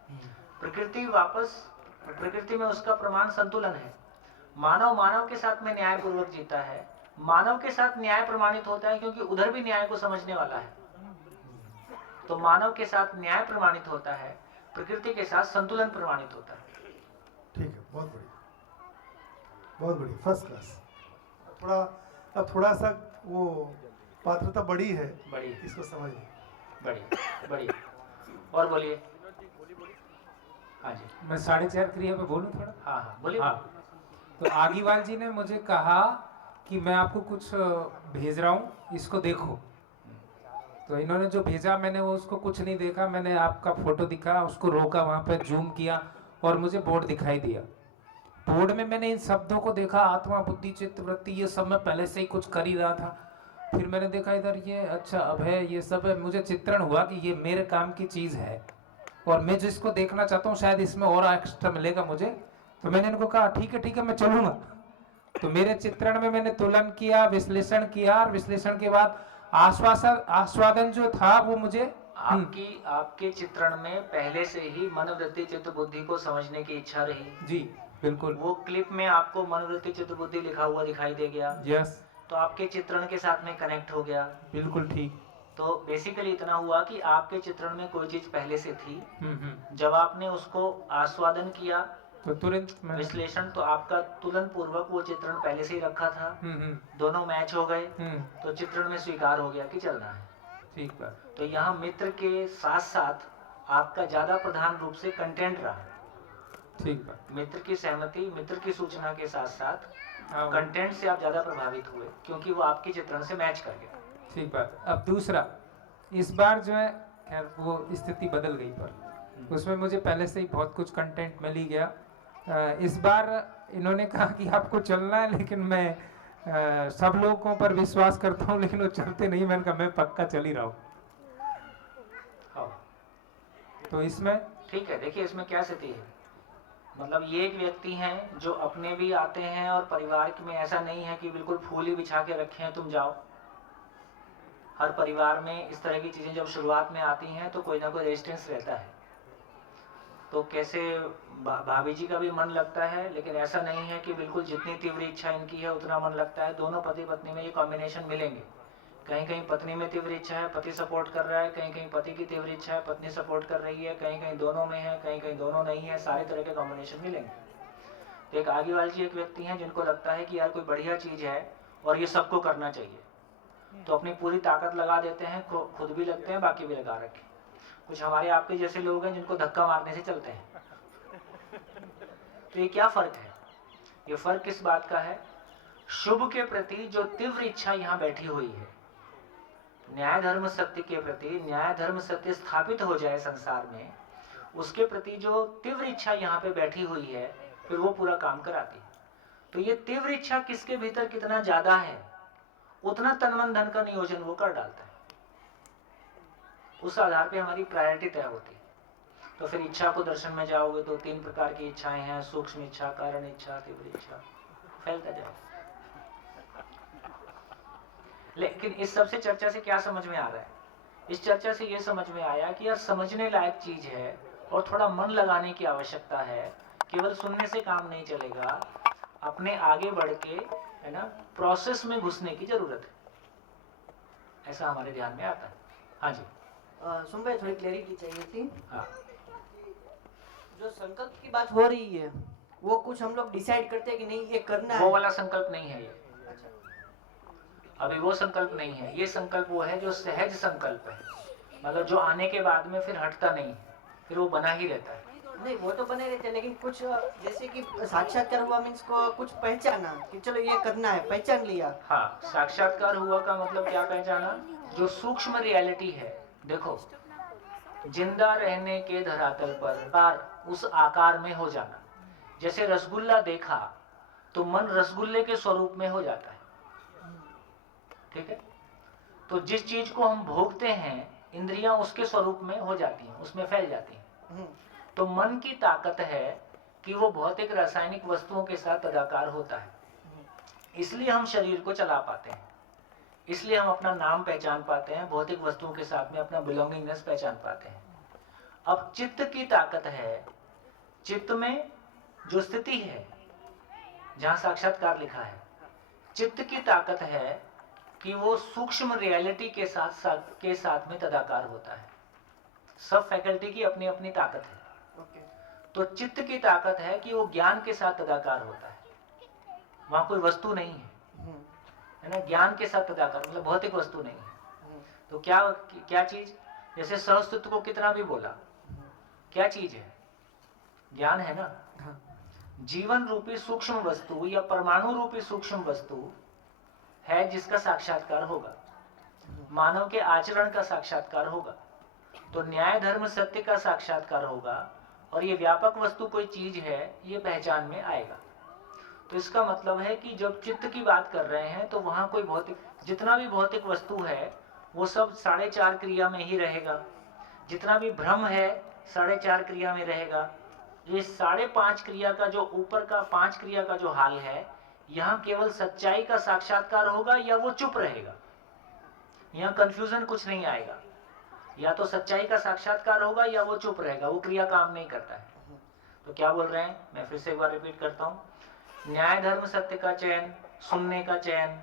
प्रकृति में उसका प्रमाण संतुलन है। मानव के साथ में न्याय पूर्वक जीता है। मानव के साथ न्याय प्रमाणित होता है क्योंकि उधर भी न्याय को समझने वाला है। तो मानव के साथ न्याय प्रमाणित होता है, प्रकृति के साथ संतुलन प्रमाणित होता है। ठीक है, बहुत बढ़िया, बहुत बढ़िया, फर्स्ट क्लास। अब थोड़ा सा वो पात्रता बड़ी है, बड़ी इसको समझ बड़ी और बोलिए। हाँ जी, मैं 4.5 क्रिया पे बोलूं थोड़ा। हाँ बोलिए। हाँ, तो आगीवाल जी ने मुझे कहा कि मैं आपको कुछ भेज रहा हूँ, इसको देखो। तो इन्होंने जो भेजा, मैंने वो उसको कुछ नहीं देखा। मैंने आपका फोटो दिखा, उसको रोका, वहाँ पे जूम किया और मुझे बोर्ड दिखाई दिया। बोर्ड में मैंने इन शब्दों को देखा, आत्मा, बुद्धि, चित्त, वृत्ति, ये सब मैं पहले से ही कुछ कर ही रहा था। फिर मैंने देखा इधर ये अच्छा अभय, ये सब है। मुझे चित्रण हुआ कि ये मेरे काम की चीज़ है और मैं जिसको देखना चाहता हूँ शायद इसमें और एक्स्ट्रा मिलेगा मुझे। तो मैंने इनको कहा ठीक है मैं चलूँगा। तो मेरे चित्रण में मैंने तुलन किया, विश्लेषण किया और विश्लेषण के बाद आस्वादन जो था वो मुझे आपके चित्रण में पहले से ही मनोवृत्ति, चित्त, बुद्धि को समझने की इच्छा रही। जी बिल्कुल। वो क्लिप में आपको मनोवृत्ति, चित्त, बुद्धि लिखा हुआ दिखाई दे गया। यस, तो आपके चित्रण के साथ में कनेक्ट हो गया। बिल्कुल ठीक। तो बेसिकली इतना हुआ कि आपके चित्रण में कोई चीज पहले से थी। जब आपने उसको आस्वादन किया तो तुरंत विश्लेषण, तो आपका तुलन पूर्वक वो चित्रण पहले से ही रखा था। दोनों मैच हो गए तो चित्रण में स्वीकार हो गया कि चलना है। ठीक बात। तो यहाँ मित्र के साथ साथ आपका ज्यादा प्रधान रूप से कंटेंट रहा। ठीक बात। मित्र की सहमति, मित्र की सूचना के साथ साथ हाँ, कंटेंट से आप ज्यादा प्रभावित हुए क्योंकि वो आपके चित्रण से मैच कर गया। ठीक बात। अब दूसरा, इस बार जो है खैर वो स्थिति बदल गई, पर उसमें मुझे पहले से ही बहुत कुछ कंटेंट मिल ही गया। इस बार इन्होंने कहा कि आपको चलना है, लेकिन मैं सब लोगों पर विश्वास करता हूँ लेकिन वो चलते नहीं। मैंने कहा मैं पक्का चल ही रहा हूँ। तो इसमें ठीक है, देखिए इसमें क्या स्थिति है। मतलब ये एक व्यक्ति हैं जो अपने भी आते हैं और परिवार में ऐसा नहीं है कि बिल्कुल फूल ही बिछा के रखे हैं तुम जाओ। हर परिवार में इस तरह की चीजें जब शुरुआत में आती हैं तो कोई ना कोई रेजिस्टेंस रहता है। तो कैसे भाभी जी का भी मन लगता है, लेकिन ऐसा नहीं है कि बिल्कुल जितनी तीव्र इच्छा इनकी है उतना मन लगता है। दोनों पति पत्नी में ये कॉम्बिनेशन मिलेंगे। कहीं कहीं पत्नी में तीव्र इच्छा है, पति सपोर्ट कर रहा है, कहीं कहीं पति की तीव्र इच्छा है, पत्नी सपोर्ट कर रही है, कहीं कहीं दोनों में है, कहीं कहीं दोनों नहीं है। सारे तरह के कॉम्बिनेशन मिलेंगे। तो एक आगीवाल जी एक व्यक्ति हैं जिनको लगता है कि यार कोई बढ़िया चीज है और ये सबको करना चाहिए, तो अपनी पूरी ताकत लगा देते हैं, खुद भी लगते हैं, बाकी भी लगा रखे। कुछ हमारे आपके जैसे लोग हैं जिनको धक्का मारने से चलते हैं। तो ये क्या फर्क है? ये फर्क किस बात का है? शुभ के प्रति जो तीव्र इच्छा यहाँ बैठी हुई है, न्याय धर्म सत्य के प्रति, न्याय धर्म सत्य स्थापित हो जाए संसार में, उसके प्रति जो तीव्र इच्छा यहाँ पे बैठी हुई है, फिर वो पूरा काम कराती है। तो ये तीव्र इच्छा किसके भीतर कितना ज्यादा है, उतना तन मन धन का नियोजन वो कर डालता है। उस आधार पे हमारी प्रायोरिटी तय होती है। तो फिर इच्छा को दर्शन में जाओगे तो 3 प्रकार की इच्छाएं हैं: सूक्ष्म इच्छा, कारण इच्छा, तीव्र इच्छा। फैलता जाए। लेकिन इस सबसे चर्चा से क्या समझ में आ रहा है? इस चर्चा से ये समझ में आया कि यार समझने लायक चीज है और थोड़ा मन लगाने की आवश्यकता है। केवल सुनने से काम नहीं चलेगा, अपने आगे बढ़ के, है ना, प्रोसेस में घुसने की जरूरत है। ऐसा हमारे ध्यान में आता है। हाँ जी सुन भाई, थोड़ी क्लैरिटी चाहिए थी। हाँ। जो संकल्प की बात हो रही है वो कुछ हम लोग डिसाइड करते हैं कि नहीं ये करना है। वो वाला संकल्प नहीं है ये। अभी वो संकल्प नहीं है। ये संकल्प वो है जो सहज संकल्प है, मतलब जो आने के बाद में फिर हटता नहीं है, फिर वो बना ही रहता है। नहीं वो तो बने रहते हैं, लेकिन कुछ जैसे कि साक्षात्कार हुआ मीन्स को कुछ पहचाना कि चलो ये करना है, पहचान लिया। हाँ, साक्षात्कार हुआ का मतलब क्या पहचाना? जो सूक्ष्म रियलिटी है, देखो जिंदा रहने के धरातल पर उस आकार में हो जाना। जैसे रसगुल्ला देखा तो मन रसगुल्ले के स्वरूप में हो जाता है, ठीक है? तो जिस चीज को हम भोगते हैं इंद्रियां उसके स्वरूप में हो जाती हैं, उसमें फैल जाती हैं। तो मन की ताकत है कि वो भौतिक रासायनिक वस्तुओं के साथ तदाकार होता है, इसलिए हम शरीर को चला पाते हैं, इसलिए हम अपना नाम पहचान पाते हैं, भौतिक वस्तुओं के साथ में अपना बिलोंगिंगनेस पहचान पाते हैं। अब चित्त की ताकत है, चित्त में जो स्थिति है जहां साक्षात्कार लिखा है, चित्त की ताकत है कि वो सूक्ष्म रियलिटी के साथ में तदाकार होता है। सब फैकल्टी की अपनी अपनी ताकत है। तो चित्त की ताकत है कि वो ज्ञान के साथ तदाकार होता है, वहां कोई वस्तु नहीं है ना, ज्ञान के साथ तदाकार मतलब भौतिक वस्तु नहीं है। तो क्या चीज? जैसे सहस्तित्व को कितना भी बोला, क्या चीज है? ज्ञान है ना। जीवन रूपी सूक्ष्म वस्तु या परमाणु रूपी सूक्ष्म वस्तु है जिसका साक्षात्कार होगा, मानव के आचरण का साक्षात्कार होगा, तो न्याय धर्म सत्य का साक्षात्कार होगा, और ये व्यापक वस्तु कोई चीज है ये पहचान में आएगा। तो इसका मतलब है कि जब चित्त की बात कर रहे हैं तो वहां कोई भौतिक, जितना भी भौतिक वस्तु है वो सब 4.5 क्रिया में ही रहेगा, जितना भी भ्रम है 4.5 क्रिया में रहेगा। ये 5.5 क्रिया का जो ऊपर का 5 क्रिया का जो हाल है, यहाँ केवल सच्चाई का साक्षात्कार होगा या वो चुप रहेगा, यहाँ कंफ्यूजन कुछ नहीं आएगा। या तो सच्चाई का साक्षात्कार होगा या वो चुप रहेगा, वो क्रिया काम नहीं करता है। तो क्या बोल रहे हैं, मैं फिर से एक बार रिपीट करता हूँ। न्याय धर्म सत्य का चयन, सुनने का चयन,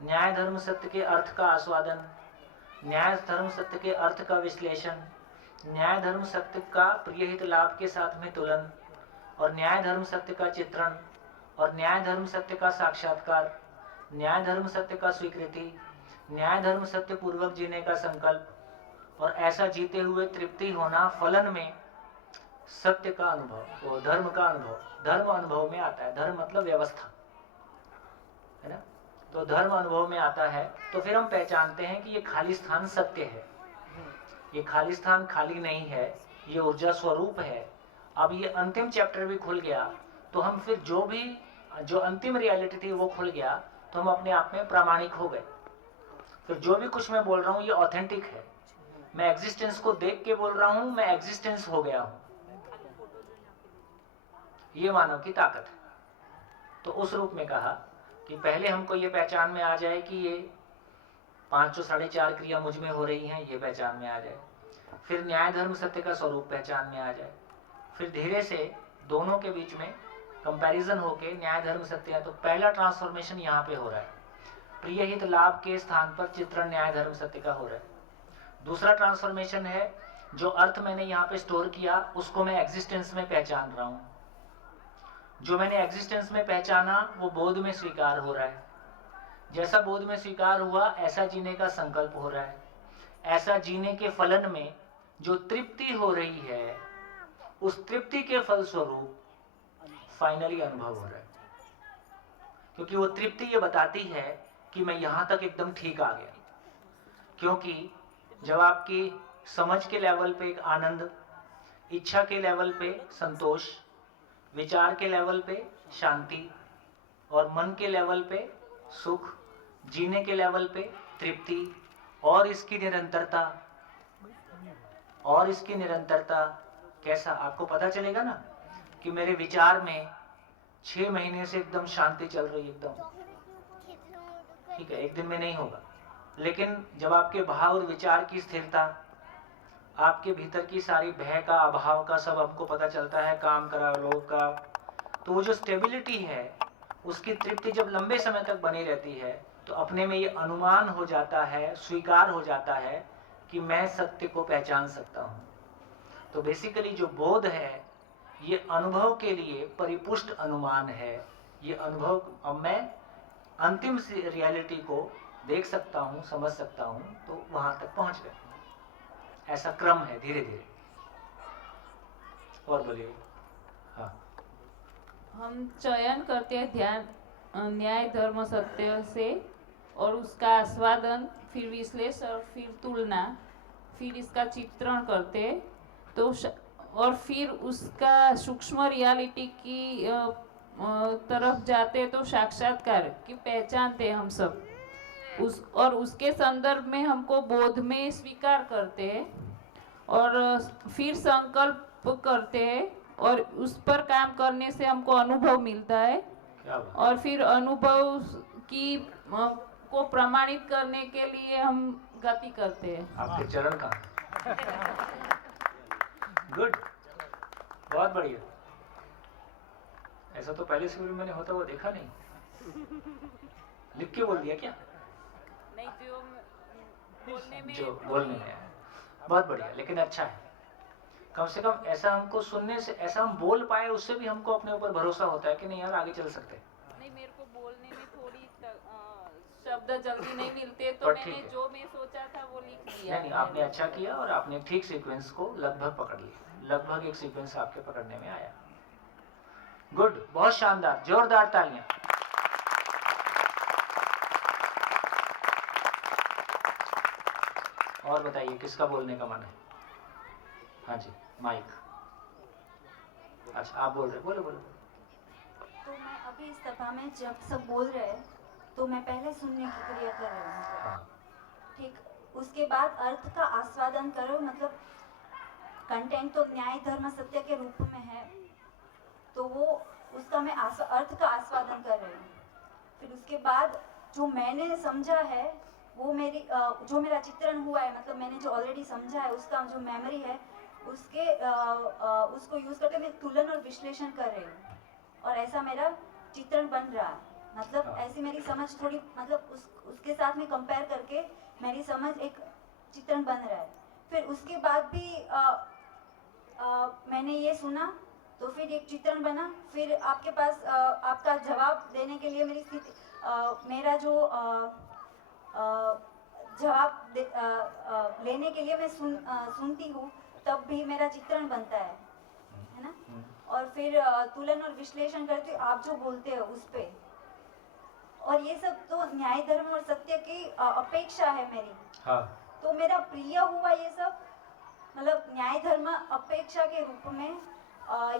न्याय धर्म सत्य के अर्थ का आस्वादन, न्याय धर्म सत्य के अर्थ का विश्लेषण, न्याय धर्म सत्य का प्रियहित लाभ के साथ में तुलन, और न्याय धर्म सत्य का चित्रण, और न्याय धर्म सत्य का साक्षात्कार, न्याय धर्म सत्य का स्वीकृति, न्याय धर्म सत्य पूर्वक जीने का संकल्प, और ऐसा जीते हुए तृप्ति होना फलन में सत्य का अनुभव, वो धर्म का अनुभव, धर्म अनुभव में आता है। धर्म मतलब व्यवस्था है ना, तो धर्म अनुभव में आता है। तो फिर हम पहचानते हैं कि ये खाली स्थान सत्य है, ये खाली स्थान खाली नहीं है, ये ऊर्जा स्वरूप है। अब ये अंतिम चैप्टर भी खुल गया तो हम फिर जो अंतिम रियलिटी थी वो खुल गया, तो हम अपने आप में प्रामाणिक हो गए। फिर जो भी कुछ मैं बोल रहा हूँ ये ऑथेंटिक है, मैं एग्जिस्टेंस को देख के बोल रहा हूँ, मैं एग्जिस्टेंस हो गया हूँ। ये मानव की ताकत है। तो उस रूप में कहा कि पहले हमको ये पहचान में आ जाए कि ये 5.5 क्रिया मुझ में हो रही हैं, ये पहचान में आ जाए। फिर न्याय धर्म सत्य का स्वरूप पहचान में आ जाए। फिर धीरे से दोनों के बीच में कंपैरिजन होके न्याय धर्म सत्य है। तो पहला ट्रांसफॉर्मेशन यहाँ पे हो रहा है, प्रियहित लाभ के स्थान पर चित्रण न्याय धर्म सत्य का हो रहा है। दूसरा ट्रांसफॉर्मेशन है, जो अर्थ मैंने यहाँ पे स्टोर किया उसको मैं एग्जिस्टेंस में पहचान रहा हूँ। जो मैंने एग्जिस्टेंस में पहचाना वो बोध में स्वीकार हो रहा है। जैसा बोध में स्वीकार हुआ ऐसा जीने का संकल्प हो रहा है। ऐसा जीने के फलन में जो तृप्ति हो रही है, उस तृप्ति के फलस्वरूप फाइनली अनुभव हो रहा है। क्योंकि वो तृप्ति ये बताती है कि मैं यहाँ तक एकदम ठीक आ गया। क्योंकि जब आपकी समझ के लेवल पे एक आनंद, इच्छा के लेवल पे संतोष, विचार के लेवल पे शांति, और मन के लेवल पे सुख, जीने के लेवल पे तृप्ति, और इसकी निरंतरता कैसा आपको पता चलेगा ना कि मेरे विचार में 6 महीने से एकदम शांति चल रही है, एकदम ठीक है, एक दिन में नहीं होगा। लेकिन जब आपके भाव और विचार की स्थिरता, आपके भीतर की सारी भय का, अभाव का सब आपको पता चलता है, काम करा लोग का, तो वो जो स्टेबिलिटी है उसकी तृप्ति जब लंबे समय तक बनी रहती है तो अपने में ये अनुमान हो जाता है, स्वीकार हो जाता है कि मैं सत्य को पहचान सकता हूँ। तो बेसिकली जो बोध है ये अनुभव के लिए परिपुष्ट अनुमान है। ये अनुभव, अब मैं अंतिम रियलिटी को देख सकता हूँ, समझ सकता हूँ, तो वहां तक पहुंच गए। ऐसा क्रम है धीरे धीरे। और बोलिए। हाँ, हम चयन करते हैं ध्यान न्याय धर्म सत्य से और उसका आस्वादन, फिर विश्लेषण और फिर तुलना, फिर इसका चित्रण करते हैं तो और फिर उसका सूक्ष्म रियलिटी की तरफ जाते हैं तो साक्षात्कार की पहचानते हैं हम सब और उसके संदर्भ में हमको बोध में स्वीकार करते हैं और फिर संकल्प करते हैं और उस पर काम करने से हमको अनुभव मिलता है क्या बात। और फिर अनुभव की को प्रमाणित करने के लिए हम गति करते हैं। आपके चरण कहाँ? गुड, बहुत बढ़िया। ऐसा तो पहले से भी मैंने होता हुआ देखा नहीं। लिख के बोल दिया क्या? नहीं, जो बोलने में है। बहुत बढ़िया, लेकिन अच्छा है। कम से कम ऐसा हमको सुनने से, ऐसा हम बोल पाए, उससे भी हमको अपने ऊपर भरोसा होता है कि नहीं यार आगे चल सकते हैं। नहीं, मेरे को बोलने में थोड़ी शब्द जल्दी नहीं मिलते तो पर ठीक मैंने है। जो मैं सोचा था वो लिख दिया। नहीं, आपने अच्छा किया और आपने ठीक सीक्वेंस को लगभग पकड़ लिया। लगभग एक सीक्वेंस आपके पकड़ने में आया। गुड, बहुत शानदार, जोरदार तालियां। और बताइए किसका बोलने का मन है? हाँ जी, माइक। अच्छा, आप बोल रहे, बोलो बोलो। तो मैं अभी इस सभा में जब सब बोल रहे हैं तो मैं पहले सुनने की क्रिया कर रही हूँ, हाँ, ठीक। उसके बाद अर्थ का आस्वादन करो, मतलब कंटेंट तो न्याय धर्म सत्य के रूप में है तो वो उसका मैं अर्थ का आस्वादन कर रही हूँ। फिर उसके बाद जो मैंने समझा है वो मेरी जो मेरा चित्रण हुआ है, मतलब मैंने जो ऑलरेडी समझा है उसका जो मेमोरी है उसके उसको यूज करके मैं तुलन और विश्लेषण कर रही हूँ और ऐसा मेरा चित्रण बन रहा है। मतलब ऐसी मेरी समझ थोड़ी, मतलब उसके साथ में कंपेयर करके मेरी समझ एक चित्रण बन रहा है। फिर उसके बाद भी मैंने ये सुना तो फिर एक चित्रण बना। फिर आपके पास आपका जवाब देने के लिए मेरी स्थिति मेरा जो जवाब लेने के लिए मैं सुनती हूँ तब भी मेरा चित्रण बनता है ना। और फिर तुलन और विश्लेषण करती हूँ आप जो बोलते हो उस पे। और ये सब तो न्याय धर्म और सत्य की अपेक्षा है मेरी। हाँ, तो मेरा प्रिय हुआ ये सब, मतलब न्याय धर्म अपेक्षा के रूप में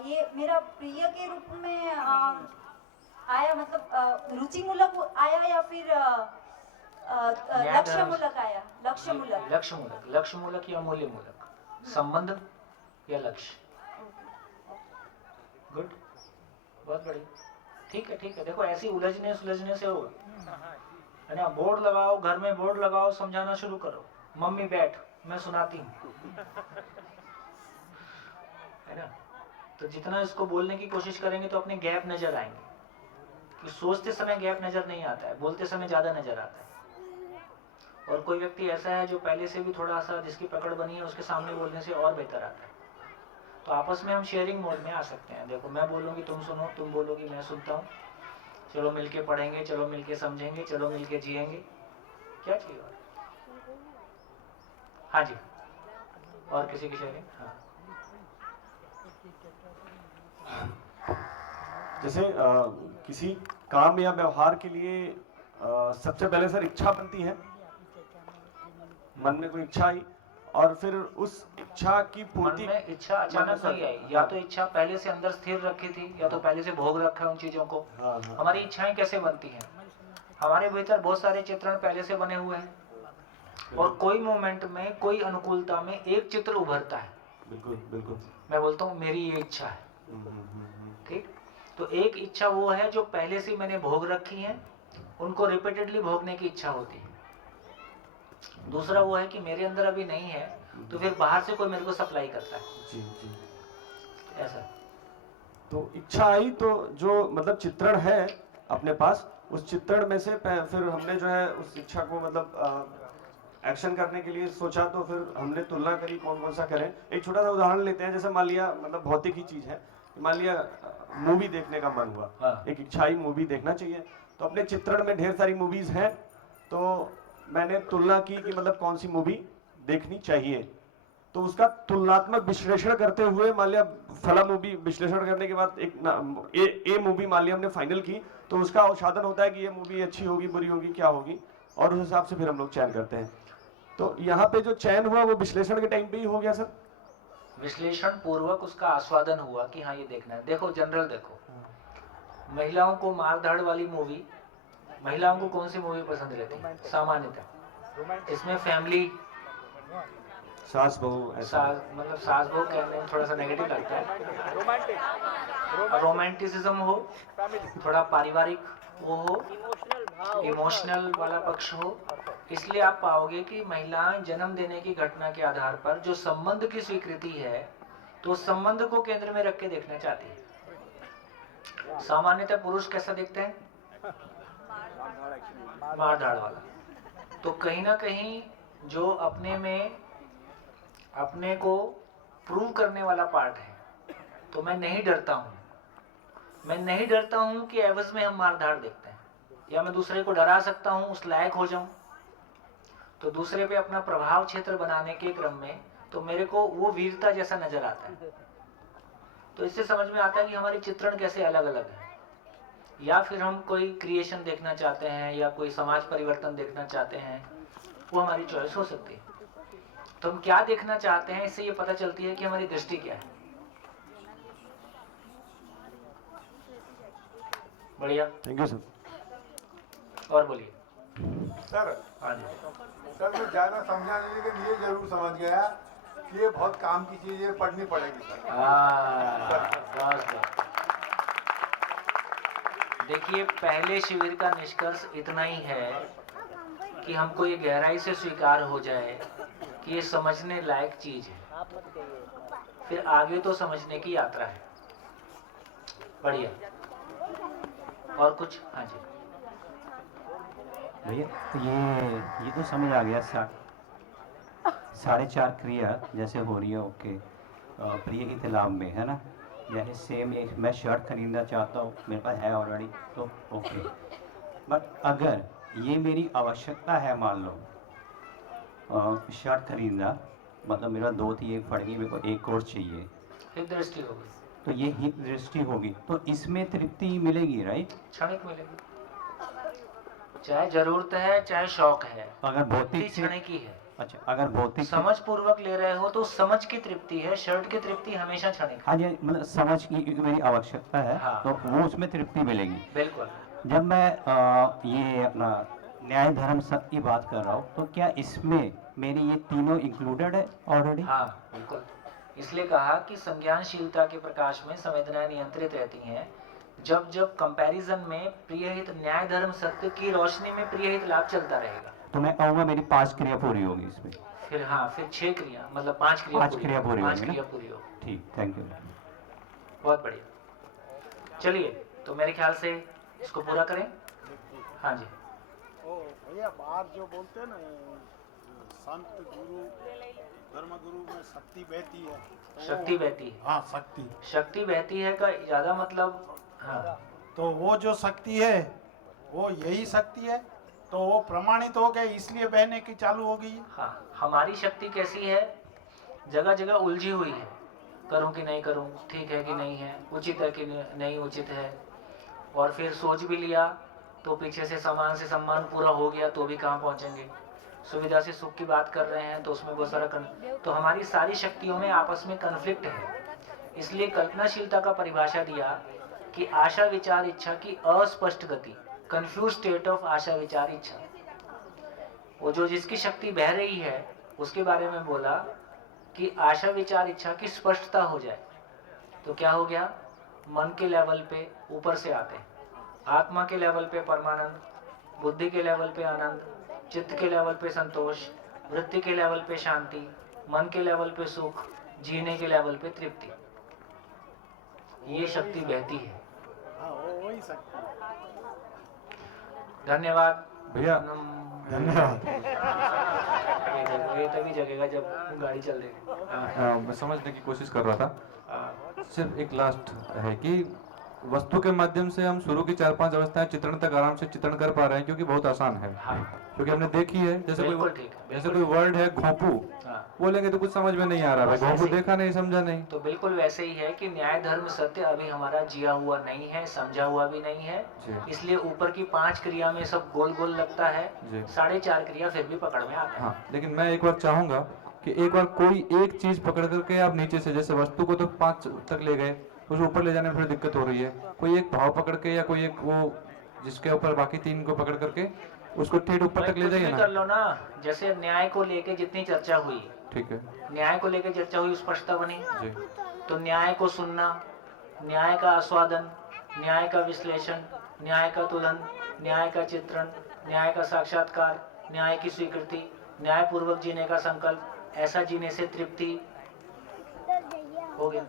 ये मेरा प्रिय के रूप में आया, मतलब रुचिमूलक आया या फिर लक्ष्यमूलक आया? लक्ष्यमूलक, लक्ष्यमूलक, लक्ष्यमूलक या मूल्यमूलक, संबंध या लक्ष्य। गुड, बहुत बढ़िया। ठीक है, ठीक है। देखो ऐसी उलझने से होगा, है ना। बोर्ड लगाओ, घर में बोर्ड लगाओ, समझाना शुरू करो, मम्मी बैठ मैं सुनाती हूँ, है ना। तो जितना इसको बोलने की कोशिश करेंगे तो अपने गैप नजर आएंगे कि सोचते समय गैप नजर नहीं आता है, बोलते समय ज्यादा नजर आता है। और कोई व्यक्ति ऐसा है जो पहले से भी थोड़ा सा जिसकी पकड़ बनी है, उसके सामने बोलने से और बेहतर आता है। तो आपस में हम शेयरिंग मोड में आ सकते हैं। देखो मैं बोलूँगी तुम सुनो, तुम बोलोगी मैं सुनता हूँ, चलो मिलके पढ़ेंगे, चलो मिलके समझेंगे, चलो मिलके जिएंगे। क्या चाहिए और? हाँ जी, और किसी की शेयरिंग? हाँ, जैसे किसी काम या व्यवहार के लिए सबसे पहले सर इच्छा बनती है, मन में कोई इच्छा आई और फिर उस इच्छा की मन पूर्ति। में इच्छा अचानक नहीं आई, या तो इच्छा पहले से अंदर स्थिर रखी थी या तो पहले से भोग रखा है उन चीजों को। हाँ। हमारी इच्छाएं कैसे बनती हैं? हमारे भीतर बहुत सारे चित्रण पहले से बने हुए हैं और कोई मोमेंट में, कोई अनुकूलता में एक चित्र उभरता है। बिल्कुल बिल्कुल। मैं बोलता हूँ मेरी ये इच्छा है, ठीक। तो एक इच्छा वो है जो पहले से मैंने भोग रखी है, उनको रिपीटेडली भोगने की इच्छा होती है। दूसरा वो है कि मेरे अंदर अभी नहीं है तो फिर बाहर से कोई मेरे को सप्लाई करता है। जी जी। ऐसा तो इच्छा आई तो जो मतलब चित्रण है अपने पास, उस चित्रण में से फिर हमने जो है उस इच्छा को मतलब एक्शन करने के लिए सोचा, तो फिर हमने तुलना करी कौन कौन सा करें। एक छोटा सा उदाहरण लेते हैं, जैसे मान लिया मतलब भौतिक ही चीज है, मान लिया मूवी देखने का मन हुआ। हाँ। एक इच्छाई मूवी देखना चाहिए, तो अपने चित्रण में ढेर सारी मूवीज हैं, तो मैंने तुलना की कि मतलब कौन सी मूवी देखनी चाहिए। तो उसका तुलनात्मक विश्लेषण करते हुए मान लिया फला मूवी विश्लेषण करने के बाद ए मूवी मान लिया हमने फाइनल की, तो उसका औषाधन होता है कि ये मूवी अच्छी होगी, बुरी होगी, क्या होगी, और उस हिसाब से फिर हम लोग चयन करते हैं। तो यहाँ पे जो चयन हुआ वो विश्लेषण के टाइम पे ही हो गया सर? विश्लेषण पूर्वक उसका आस्वादन हुआ कि हाँ ये देखना है। देखो जनरल देखो, महिलाओं को मार धाड़ वाली मूवी, महिलाओं को कौन सी मूवी पसंद रहती है सामान्यतः? इसमें फैमिली, सास बहू ऐसा, मतलब सास बहू कहने में थोड़ा सा नेगेटिव लगता है, रोमांटिसिज्म हो, थोड़ा पारिवारिक वो हो, इमोशनल वाला पक्ष हो। इसलिए आप पाओगे कि महिलाएं जन्म देने की घटना के आधार पर जो संबंध की स्वीकृति है, तो उस संबंध को केंद्र में रख के देखना चाहती है। सामान्यतः पुरुष कैसा देखते हैं? मार धाड़ वाला। तो कहीं ना कहीं जो अपने में अपने को प्रूव करने वाला पार्ट है, तो मैं नहीं डरता हूं, मैं नहीं डरता हूं कि एवज में हम मार धाड़ देखते हैं, या मैं दूसरे को डरा सकता हूं, उस लायक हो जाऊं, तो दूसरे पे अपना प्रभाव क्षेत्र बनाने के क्रम में तो मेरे को वो वीरता जैसा नजर आता है। तो इससे समझ में आता है कि हमारे चित्रण कैसे अलग अलग है। या फिर हम कोई क्रिएशन देखना चाहते हैं या कोई समाज परिवर्तन देखना चाहते हैं, वो हमारी चॉइस हो सकती है। तो हम क्या देखना चाहते हैं, इससे ये पता चलती है कि हमारी दृष्टि क्या है। बढ़िया, थैंक यू सर। और बोलिए सर। हाँ जी सर, मैं ज़्यादा समझाने लेकिन ये जरूर समझ गया कि ये बहुत काम की चीज़ है, पढ़नी पड़ेगी सर। बस। देखिए, पहले शिविर का निष्कर्ष इतना ही है कि हमको ये गहराई से स्वीकार हो जाए कि ये समझने लायक चीज है, फिर आगे तो समझने की यात्रा है। बढ़िया, और कुछ? हाँ जी भैया, ये तो समझ आ गया। 4.5 क्रिया जैसे हो रही है, ओके, प्रिय हित लाभ में, है ना? जैसे सेम ये मैं शर्ट खरीदना चाहता हूँ, मेरे पास है ऑलरेडी, तो ओके। बट अगर ये मेरी आवश्यकता है, मान लो शर्ट खरीदना, मतलब मेरा 2 थी, एक फट गई, मेरे को एक और चाहिए, हित दृष्टि होगी, तो ये हित दृष्टि होगी, तो इसमें तृप्ति मिलेगी, राइट? क्षणिक मिलेगी, चाहे जरूरत है चाहे शौक है, अगर भौतिक क्षणिक ही है। अच्छा, अगर भौतिक समझ पूर्वक ले रहे हो तो समझ की तृप्ति है, शर्ट की तृप्ति हमेशा क्षणिक। हाँ जी, मतलब समझ की मेरी आवश्यकता है, हाँ। तो वो उसमें तृप्ति मिलेगी। बिल्कुल। जब मैं ये अपना न्याय धर्म सत्य की बात कर रहा हूँ, तो क्या इसमें मेरी ये तीनों इंक्लूडेड है ऑलरेडी? हाँ बिल्कुल, इसलिए कहा कि संज्ञानशीलता के प्रकाश में संवेदनाएं नियंत्रित रहती हैं। जब जब कंपैरिजन में प्रियहित न्याय धर्म सत्य की रोशनी में प्रियहित लाभ चलता रहेगा, तो मैं कहूँगा मेरी 5 क्रिया पूरी होगी इसमें। फिर हाँ, फिर 6 क्रिया, मतलब 5 क्रिया 5 क्रिया पूरी होगी, 5 क्रिया पूरी होगी। ठीक, थैंक यू। बहुत बढ़िया, चलिए तो मेरे ख्याल से इसको पूरा करें। हाँ जी। भैया, बाहर जो बोलते हैं ना, संत गुरु धर्म गुरु में शक्ति बहती है, तो शक्ति बहती है। हाँ, शक्ति बहती है का ज्यादा मतलब, हाँ, तो वो जो शक्ति है वो यही शक्ति है, तो वो प्रमाणित हो गए, इसलिए बहने की चालू हो गई। हाँ, हमारी शक्ति कैसी है, जगह जगह उलझी हुई है, करूं कि नहीं करूं, ठीक है कि नहीं है, उचित है कि नहीं उचित है, और फिर सोच भी लिया तो पीछे से समान से सम्मान पूरा हो गया तो भी कहाँ पहुंचेंगे, सुविधा से सुख की बात कर रहे हैं तो उसमें बहुत सारा तो हमारी सारी शक्तियों में आपस में कन्फ्लिक्ट है। इसलिए कल्पनाशीलता का परिभाषा दिया कि आशा विचार इच्छा की अस्पष्ट गति, कंफ्यूज स्टेट ऑफ आशा विचार इच्छा। वो जो जिसकी शक्ति बह रही है उसके बारे में बोला कि आशा विचार इच्छा की स्पष्टता हो जाए, तो क्या हो गया, मन के लेवल पे ऊपर से आते हैं, आत्मा के लेवल पे परमानंद, बुद्धि के लेवल पे आनंद, चित्त के लेवल पे संतोष, वृत्ति के लेवल पे शांति, मन के लेवल पे सुख, जीने के लेवल पे तृप्ति। ये शक्ति बहती है। वही शक्ति। धन्यवाद भैया, धन्यवाद। ये तभी जगेगा जब गाड़ी चल रही है। मैं समझने की कोशिश कर रहा था। सिर्फ एक लास्ट है कि वस्तु के माध्यम से हम शुरू की 4-5 अवस्थाएं चित्रण तक आराम से चित्रण कर पा रहे हैं, क्योंकि बहुत आसान है। क्योंकि हमने देखी है, जैसे कोई वर्ड है घोंपू, बोलेंगे तो कुछ समझ में नहीं आ रहा है, घोंपू देखा नहीं, समझा नहीं। तो बिल्कुल वैसे ही है कि न्याय धर्म सत्य अभी हमारा जिया हुआ नहीं है, समझा हुआ भी नहीं है, इसलिए ऊपर की 5 क्रिया में सब गोल गोल लगता है, 4.5 क्रिया फिर भी पकड़ में आता है। हाँ, लेकिन मैं एक बार चाहूंगा कि एक बार कोई एक चीज पकड़ करके आप नीचे से, जैसे वस्तु को तो 5 तक ले गए, उसे ऊपर ले जाने में थोड़ी दिक्कत हो रही है, कोई एक भाव पकड़ के या कोई एक वो जिसके ऊपर बाकी 3 को पकड़ करके उसको ठेठ ऊपर तक ले जाइए ना। कर लो ना, जैसे न्याय को लेके जितनी चर्चा हुई, ठीक है, न्याय को लेके चर्चा हुई, स्पष्टता बनी जी। तो न्याय को सुनना, न्याय का आस्वादन, न्याय का विश्लेषण, न्याय का तुलन, न्याय का चित्रण, न्याय का साक्षात्कार, न्याय की स्वीकृति, न्याय पूर्वक जीने का संकल्प, ऐसा जीने से तृप्ति हो गया।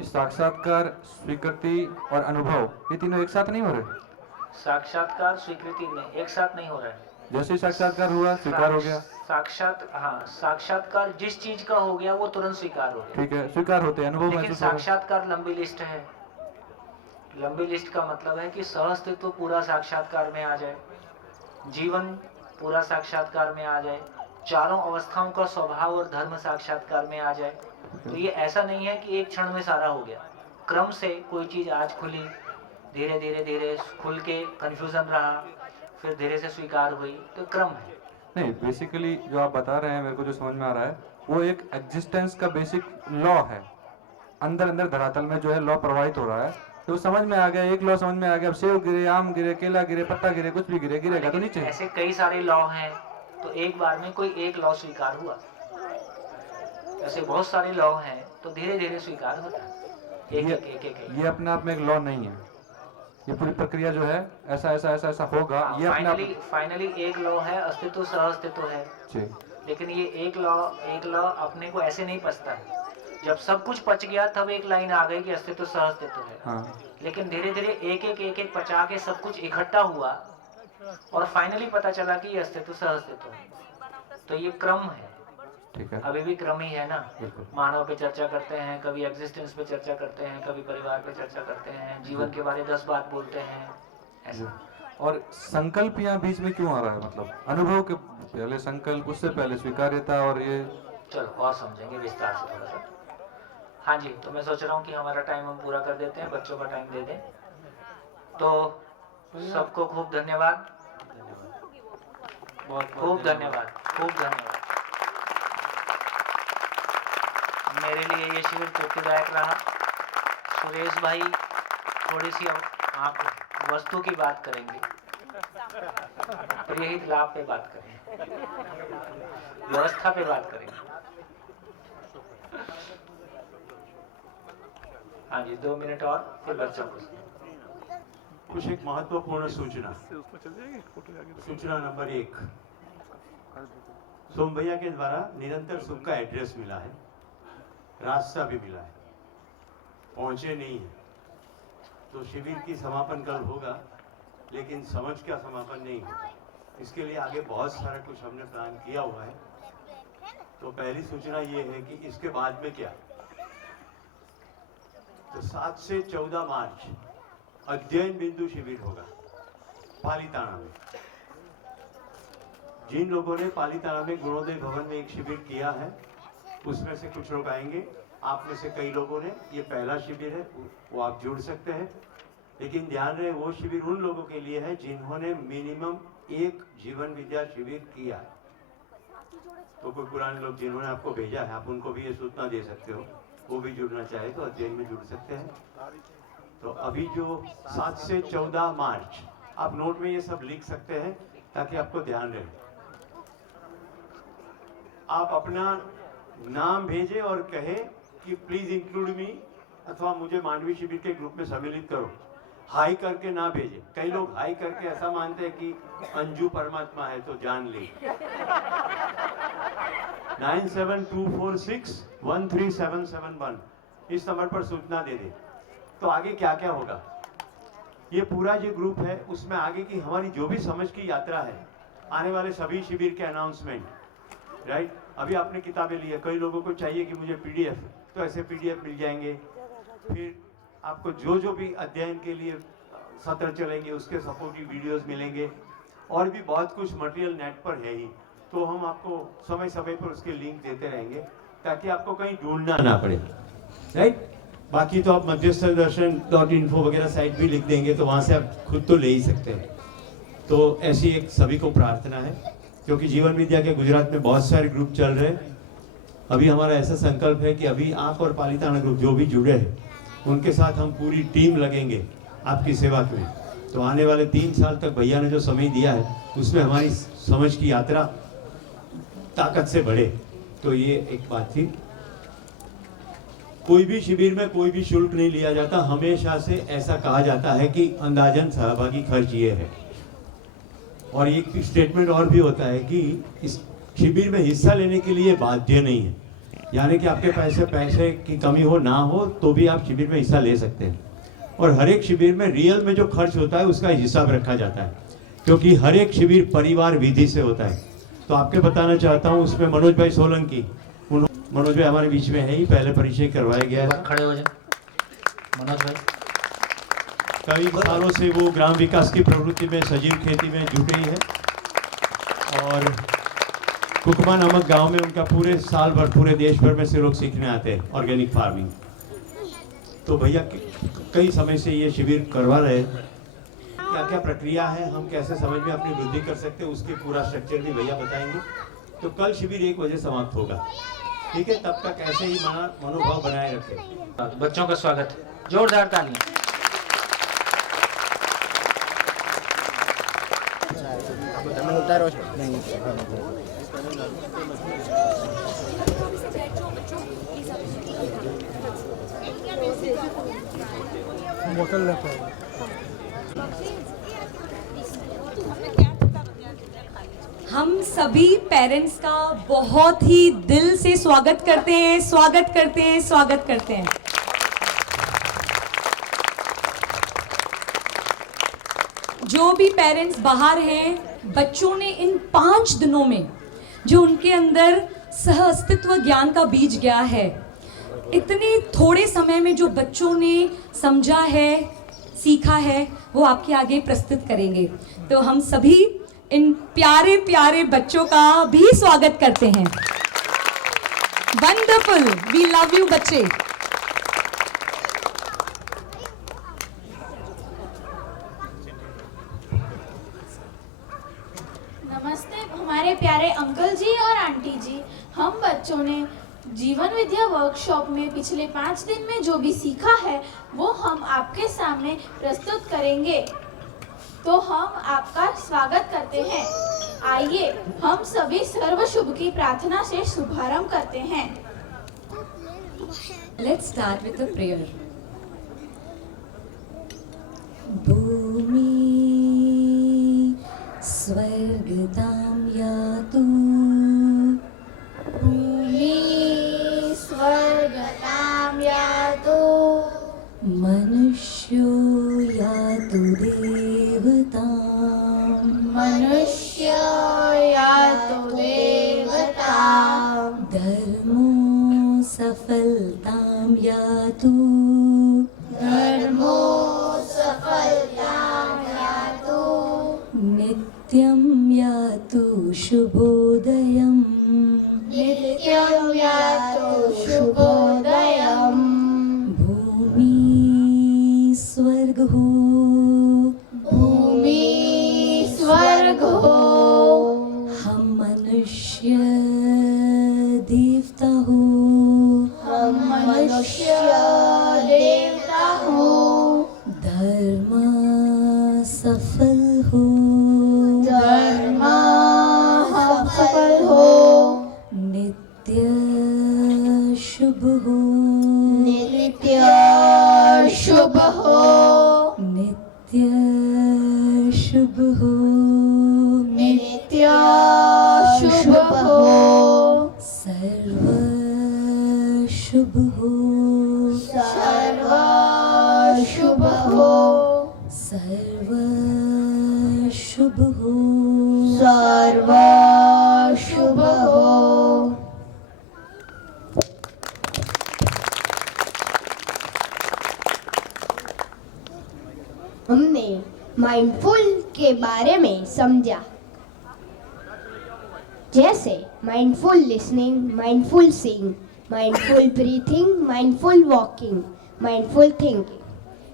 इस साक्षात्कार, स्वीकृति और अनुभव, ये तीनों एक साथ नहीं हो रहे? साक्षात्कार स्वीकृति में एक साथ नहीं हो रहा है। जैसे ही साक्षात्कार हुआ, स्वीकार हो गया। साक्षात्कार जिस चीज का हो गया वो तुरंत स्वीकार हो गया। ठीक है, स्वीकार होते हैं, अनुभव लेकिन महसूस हो रहा है। साक्षात्कार लंबी लिस्ट है। लंबी लिस्ट का मतलब है कि सहअस्तित्व पूरा साक्षात्कार में आ जाए, जीवन पूरा साक्षात्कार में आ जाए, चारों अवस्थाओं का स्वभाव और धर्म साक्षात्कार में आ जाए। तो ये ऐसा नहीं है कि एक क्षण में सारा हो गया, क्रम से कोई चीज आज खुली, धीरे धीरे धीरे खुल के कंफ्यूजन रहा, फिर धीरे से स्वीकार हुई, तो क्रम है। नहीं, बेसिकली जो आप बता रहे हैं, मेरे को जो समझ में आ रहा है, वो एक एग्जिस्टेंस का बेसिक लॉ है। अंदर अंदर धरातल में जो है लॉ प्रवाहित हो रहा है, तो समझ में आ गया, एक लॉ समझ में आ गया। अब सेब गिरे, आम गिरे, केला गिरे, पत्ता गिरे, कुछ भी गिरे, गिरेगा तो नीचे। ऐसे कई सारे लॉ हैं, तो एक बार में कोई एक लॉ स्वीकार हुआ, ऐसे बहुत सारे लॉ हैं, तो धीरे धीरे स्वीकार होता है। ये अपने आप में एक लॉ नहीं है, ये पूरी प्रक्रिया जो है ऐसा ऐसा ऐसा ऐसा होगा। ये फाइनली एक लॉ है, अस्तित्व सह अस्तित्व है जी। लेकिन ये एक लॉ अपने को ऐसे नहीं पचता है। जब सब कुछ पच गया तब एक लाइन आ गई कि अस्तित्व सह अस्तित्व है। हाँ। लेकिन धीरे धीरे एक एक पचा के सब कुछ इकट्ठा हुआ और फाइनली पता चला कि ये अस्तित्व सह अस्तित्व है। तो ये क्रम है, ठीक है, अभी भी क्रम ही है ना। मानव पे चर्चा करते हैं, कभी एग्जिस्टेंस पे चर्चा करते हैं, कभी परिवार पे चर्चा करते हैं, जीवन के बारे 10 बात बोलते हैं, ऐसा। और संकल्प यहाँ बीच में क्यों आ रहा है? मतलब अनुभव के पहले संकल्प, उससे पहले स्वीकार्यता, और ये चलो और समझेंगे विस्तार से थोड़ा सा। हाँ जी, तो मैं सोच रहा हूँ कि हमारा टाइम हम पूरा कर देते हैं, बच्चों का टाइम दे दें। तो सबको खूब धन्यवाद, खूब धन्यवाद, खूब धन्यवाद। मेरे लिए ये शिविर तृप्तिदायक रहा। सुरेश भाई थोड़ी सी आप वस्तु की बात करेंगे, प्रियहित लाभ पे बात करेंगे, व्यवस्था पे बात करेंगे। हाँ जी, 2 मिनट और फिर बच्चों को कुछ एक महत्वपूर्ण सूचना। सूचना नंबर 1, सोम भैया के द्वारा निरंतर सुख का एड्रेस मिला है, रास्ता भी मिला है, पहुंचे नहीं है। तो शिविर की समापन कल होगा, लेकिन समझ का समापन नहीं होगा। इसके लिए आगे बहुत सारा कुछ हमने प्लान किया हुआ है। तो पहली सूचना ये है कि इसके बाद में क्या, तो 7 से 14 मार्च अध्ययन बिंदु शिविर होगा पालीताना में। जिन लोगों ने पालीताना में गुणोदय भवन में एक शिविर किया है, उसमें से कुछ लोग आएंगे। आप में से कई लोगों ने, ये पहला शिविर है, वो आप जुड़ सकते हैं। लेकिन ध्यान रहे, वो शिविर उन लोगों के लिए है जिन्होंने मिनिमम 1 जीवन विद्या शिविर किया है। तो कोई पुराने लोग जिन्होंने आपको भेजा है, आप उनको भी ये सूचना दे सकते हो, वो भी जुड़ना चाहे तो अध्ययन में जुड़ सकते हैं। तो अभी जो 7 से 14 मार्च, आप नोट में ये सब लिख सकते हैं ताकि आपको ध्यान रहे। आप अपना नाम भेजे और कहे कि प्लीज इंक्लूड मी, अथवा मुझे मांडवी शिविर के ग्रुप में सम्मिलित करो। हाई करके ना भेजे। कई लोग हाई करके ऐसा मानते हैं कि अंजू परमात्मा है तो जान ले। 9724613771 इस नंबर पर सूचना दे दे। तो आगे क्या क्या होगा, ये पूरा जो ग्रुप है उसमें आगे की हमारी जो भी समझ की यात्रा है, आने वाले सभी शिविर के अनाउंसमेंट, राइट। अभी आपने किताबें ली है, कई लोगों को चाहिए कि मुझे PDF, तो ऐसे PDF मिल जाएंगे। फिर आपको जो जो भी अध्ययन के लिए सत्र चलेंगे उसके सपोर्टिव वीडियोस मिलेंगे, और भी बहुत कुछ मटेरियल नेट पर है ही, तो हम आपको समय समय पर उसके लिंक देते रहेंगे ताकि आपको कहीं ढूंढना ना पड़े, राइट। बाकी तो आप मध्यस्थदर्शन.info वगैरह साइट भी लिख देंगे तो वहाँ से आप खुद तो ले ही सकते हैं। तो ऐसी एक सभी को प्रार्थना है, क्योंकि जीवन विद्या के गुजरात में बहुत सारे ग्रुप चल रहे हैं। अभी हमारा ऐसा संकल्प है कि अभी आप और पालिताना ग्रुप जो भी जुड़े हैं उनके साथ हम पूरी टीम लगेंगे आपकी सेवा के लिए। तो आने वाले 3 साल तक भैया ने जो समय दिया है उसमें हमारी समझ की यात्रा ताकत से बढ़े। तो ये एक बात थी। कोई भी शिविर में कोई भी शुल्क नहीं लिया जाता, हमेशा से ऐसा कहा जाता है कि अंदाजन सहभागी खर्च ये है। और एक स्टेटमेंट और भी होता है कि इस शिविर में हिस्सा लेने के लिए बाध्य नहीं है, यानी कि आपके पैसे की कमी हो ना हो तो भी आप शिविर में हिस्सा ले सकते हैं। और हर एक शिविर में रियल में जो खर्च होता है उसका हिसाब रखा जाता है, क्योंकि हर एक शिविर परिवार विधि से होता है। तो आपके बताना चाहता हूँ, उसमें मनोज भाई सोलंकी, मनोज भाई हमारे बीच में है ही, पहले परिचय करवाया गया है। खड़े हो जाए मनोज भाई। कई सालों से वो ग्राम विकास की प्रवृत्ति में, सजीव खेती में जुटे ही है। और कुकमा नामक गांव में उनका पूरे साल भर पूरे देश भर में से लोग सीखने आते हैं ऑर्गेनिक फार्मिंग। तो भैया कई समय से ये शिविर करवा रहे हैं। क्या क्या प्रक्रिया है, हम कैसे समझ में अपनी वृद्धि कर सकते हैं, उसके पूरा स्ट्रक्चर भी भैया बताएंगे। तो कल शिविर 1 बजे समाप्त होगा, ठीक है। तब तक ऐसे ही मनोभाव बनाए रखें। बच्चों का स्वागत, जोरदार तालियां। हम सभी पेरेंट्स का बहुत ही दिल से स्वागत करते हैं, स्वागत करते हैं, स्वागत करते हैं। जो भी पेरेंट्स बाहर हैं, बच्चों ने इन 5 दिनों में जो उनके अंदर सह अस्तित्व ज्ञान का बीज गया है, इतने थोड़े समय में जो बच्चों ने समझा है, सीखा है, वो आपके आगे प्रस्तुत करेंगे। तो हम सभी इन प्यारे प्यारे बच्चों का भी स्वागत करते हैं। वंडरफुल, वी लव यू बच्चे। नमस्ते हमारे प्यारे अंकल जी और आंटी जी। हम बच्चों ने जीवन विद्या वर्कशॉप में पिछले 5 दिन में जो भी सीखा है वो हम आपके सामने प्रस्तुत करेंगे। तो हम आपका स्वागत करते हैं। आइए हम सभी सर्व शुभ की प्रार्थना से शुभारंभ करते हैं। Let's start with a prayer. भूमि स्वर्गतां यातु, भूमि स्वर्गतां यातु, मनुष्यो यातु देवतां, मनुष्यो यातु देवतां, धर्मो सफलतां यातु, धर्मो सफलतां यातु, नित्यं यातु शुभोदयम्, नित्यं यातु शुभोदयम्, भूमि स्वर्ग हो, भूमि स्वर्ग हो, हम मनुष्य देवता हो, हम मनुष्य देवता हो, धर्म सफल हो, धर्म सफल हो, नित्य शुभ हो, नित्य शुभ हो, नित्य शुभ हो, नित्य शुभ हो, सर्व शुभ हो, सर्व शुभ हो, सर्व शुभ हो, सर्व शुभ हो। हमने माइंडफुल के बारे में समझा, जैसे mindful listening, mindful seeing, mindful breathing, mindful walking, mindful thinking.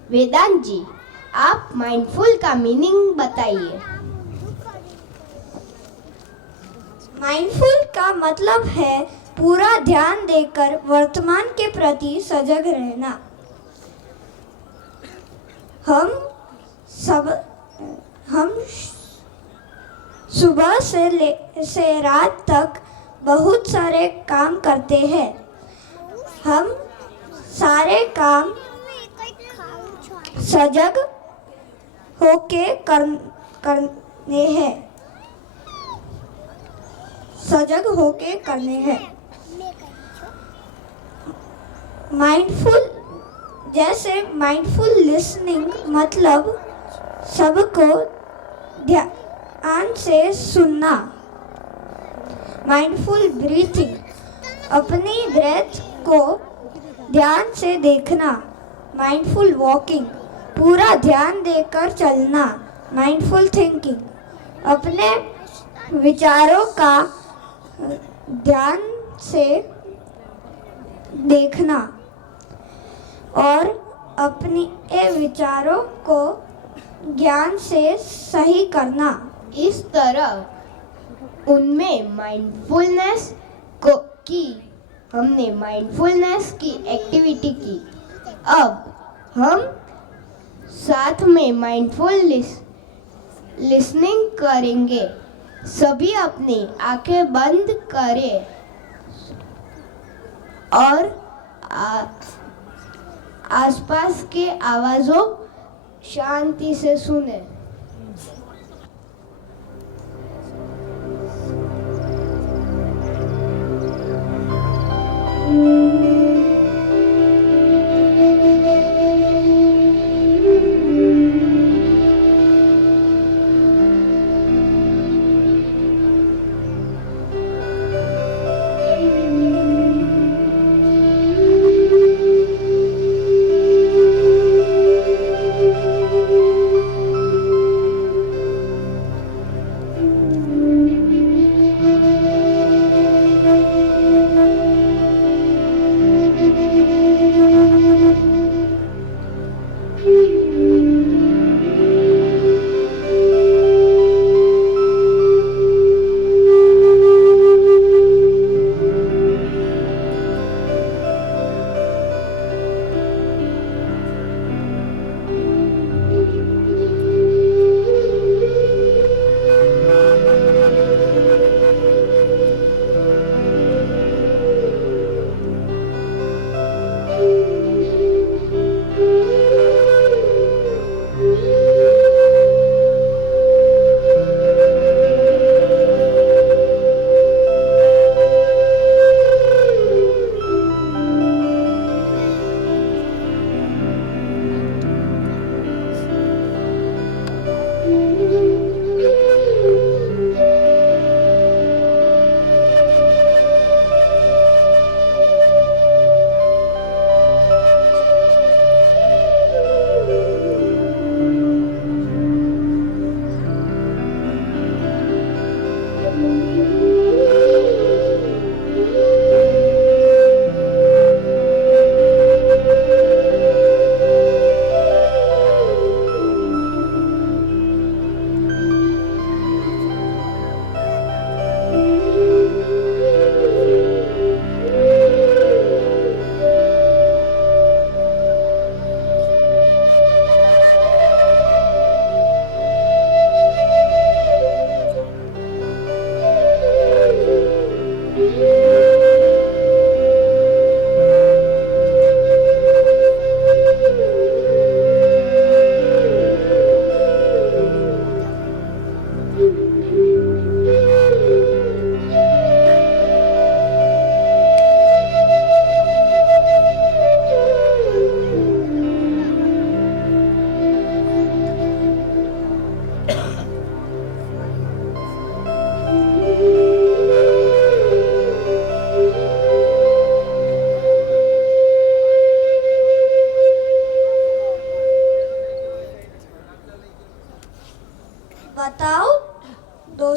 Vedant ji, आप माइंडफुल का मीनिंग बताइए। माइंडफुल का मतलब है पूरा ध्यान देकर वर्तमान के प्रति सजग रहना। हम सुबह से रात तक बहुत सारे काम करते हैं। हम सारे काम सजग होके करने हैं, सजग होके करने हैं। माइंडफुल, जैसे माइंडफुल लिसनिंग मतलब सबको ध्यान से सुनना। माइंडफुल ब्रीथिंग, अपनी ब्रेथ को ध्यान से देखना। माइंडफुल वॉकिंग, पूरा ध्यान देकर चलना। माइंडफुल थिंकिंग, अपने विचारों का ध्यान से देखना और अपने विचारों को ज्ञान से सही करना। इस तरह उनमें माइंडफुलनेस को की, हमने माइंडफुलनेस की एक्टिविटी की। अब हम साथ में माइंडफुल लिसनिंग करेंगे। सभी अपनी आंखें बंद करें और आसपास के आवाजों शांति से सुने।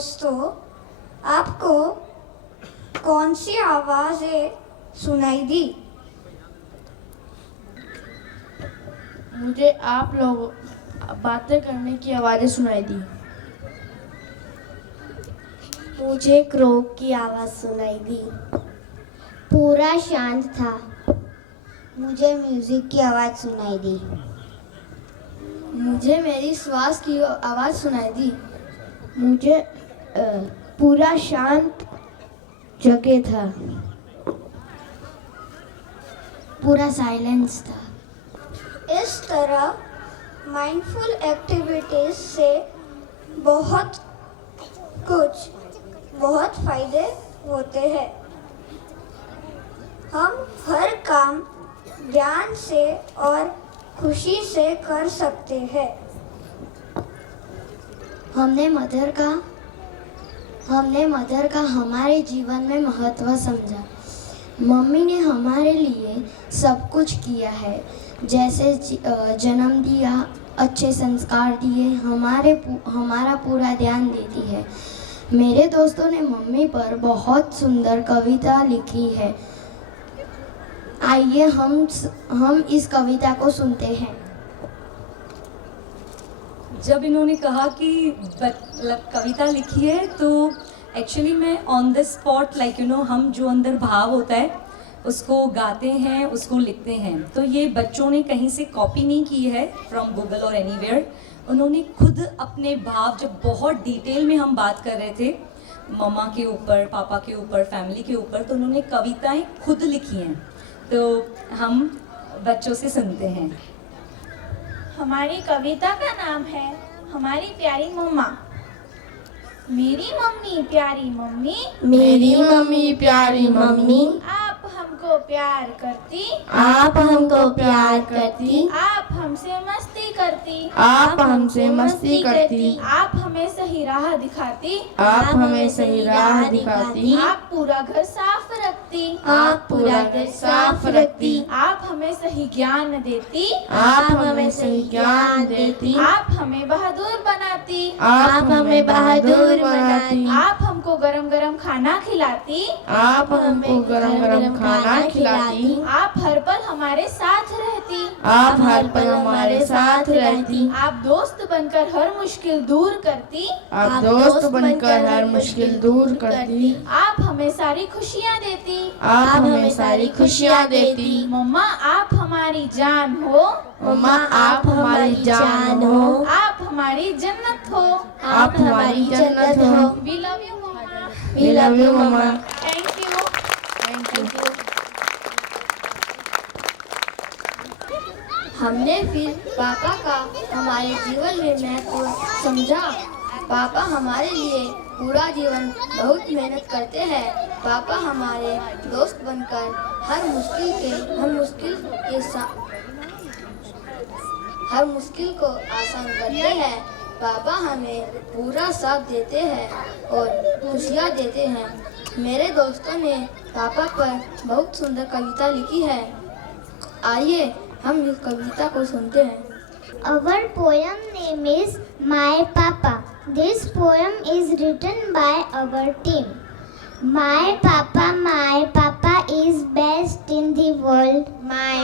दोस्तों, आपको कौन सी आवाज़ें सुनाई दी? मुझे आप लोग बातें करने की आवाज़ें सुनाई दी। मुझे क्रो की आवाज़ सुनाई दी। पूरा शांत था। मुझे म्यूजिक की आवाज़ सुनाई दी। मुझे मेरी श्वास की आवाज़ सुनाई दी। मुझे पूरा शांत जगह था। पूरा साइलेंस था। इस तरह माइंडफुल एक्टिविटीज से बहुत फायदे होते हैं। हम हर काम ध्यान से और खुशी से कर सकते हैं। हमने मदर का हमारे जीवन में महत्व समझा। मम्मी ने हमारे लिए सब कुछ किया है, जैसे जन्म दिया, अच्छे संस्कार दिए, हमारा पूरा ध्यान देती है। मेरे दोस्तों ने मम्मी पर बहुत सुंदर कविता लिखी है। आइए हम इस कविता को सुनते हैं। जब इन्होंने कहा कि कविता लिखी है, तो एक्चुअली मैं ऑन द स्पॉट हम जो अंदर भाव होता है उसको गाते हैं, उसको लिखते हैं। तो ये बच्चों ने कहीं से कॉपी नहीं की है फ्रॉम गूगल और एनीवेयर। उन्होंने खुद अपने भाव, जब बहुत डिटेल में हम बात कर रहे थे मम्मा के ऊपर, पापा के ऊपर, फैमिली के ऊपर, तो उन्होंने कविताएं खुद लिखी हैं। तो हम बच्चों से सुनते हैं। हमारी कविता का नाम है हमारी प्यारी मम्मा। मेरी मम्मी प्यारी मम्मी, मेरी मम्मी प्यारी मम्मी, आप हमको प्यार करती, आप हमको प्यार करती, आप हमसे मस्ती करती, आप हमसे मस्ती करती, आप हमें सही राह दिखाती, आप हमें सही राह दिखाती, आप पूरा घर साफ रखती, आप पूरा घर साफ रखती, आप हमें सही ज्ञान देती, आप हमें सही ज्ञान देती, आप हमें बहादुर बनाती, आप हमें बहादुर बनाती, आप हमको गरम गरम खाना खिलाती, आप हमको गरम गरम खाना खिलाती, आप हर पल हमारे साथ रहती, आप हर पल हमारे साथ रहती, आप दोस्त बनकर हर मुश्किल दूर करती, आप दोस्त बनकर हर मुश्किल दूर करती, आप हमें सारी खुशियाँ देती, आप हमें सारी खुशियाँ देती। मम्मा आप हमारी जान हो, मम्मा आप हमारी जान हो, आप हमारी जन्नत हो, आप हमारी जन्नत हो। We love you mamma. We love you mamma. Thank you। Thank you। हमने फिर पापा का हमारे जीवन में महत्व समझा। पापा हमारे लिए पूरा जीवन बहुत मेहनत करते हैं। पापा हमारे दोस्त बनकर हर मुश्किल को आसान करते हैं। पापा हमें पूरा साथ देते हैं और खुशियाँ देते हैं। मेरे दोस्तों ने पापा पर बहुत सुंदर कविता लिखी है। आइए हम इस कविता को सुनते हैं। Our poem name is My Papa. This poem is written by our team. My Papa is best in the world. My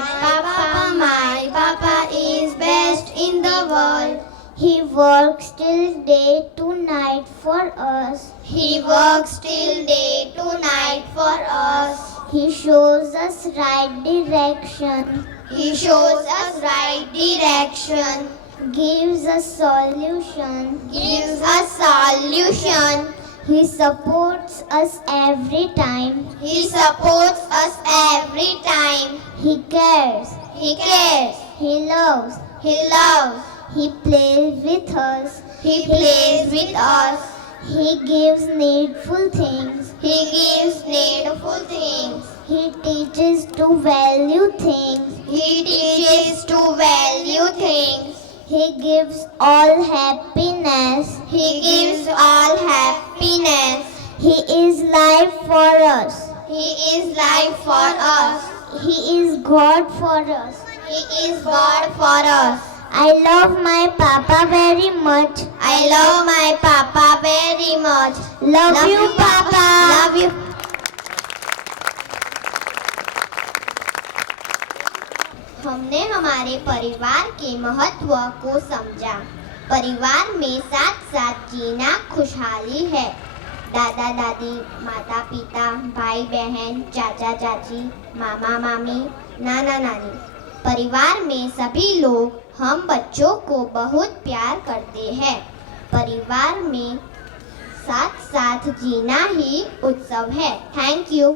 Papa is best in the world. He works till day to night for us. He works till day to night for us. He shows us right direction. He shows us right direction. Gives us solution. Gives us solution. He supports us every time. He supports us every time. He cares. He cares. He loves. He loves. He plays with us. He plays with us. He gives needful things. He gives needful things. He teaches to value things. He teaches to value things. He gives all happiness. He gives all happiness. He is life for us. He is life for us. He is God for us. He is God for us. I love my papa very much. I love my papa very much. Love you, papa. Love you. हमने हमारे परिवार के महत्व को समझा। परिवार में साथ साथ जीना खुशहाली है। दादा दादी, माता पिता, भाई बहन, चाचा चाची, मामा मामी, नाना नानी, परिवार में सभी लोग हम बच्चों को बहुत प्यार करते हैं। परिवार में साथ साथ जीना ही उत्सव है। Thank you.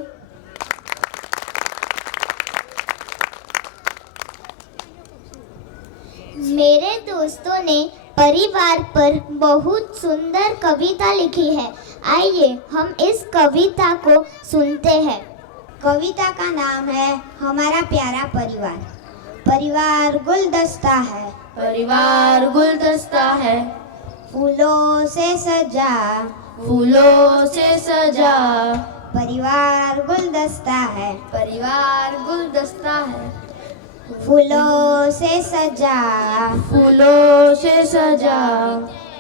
मेरे दोस्तों ने परिवार पर बहुत सुंदर कविता लिखी है। आइए हम इस कविता को सुनते हैं। कविता का नाम है हमारा प्यारा परिवार। परिवार गुलदस्ता है, परिवार गुलदस्ता है, फूलों से सजा, फूलों से सजा। परिवार गुलदस्ता है, परिवार गुलदस्ता है, फूलों से सजा, फूलों से सजा।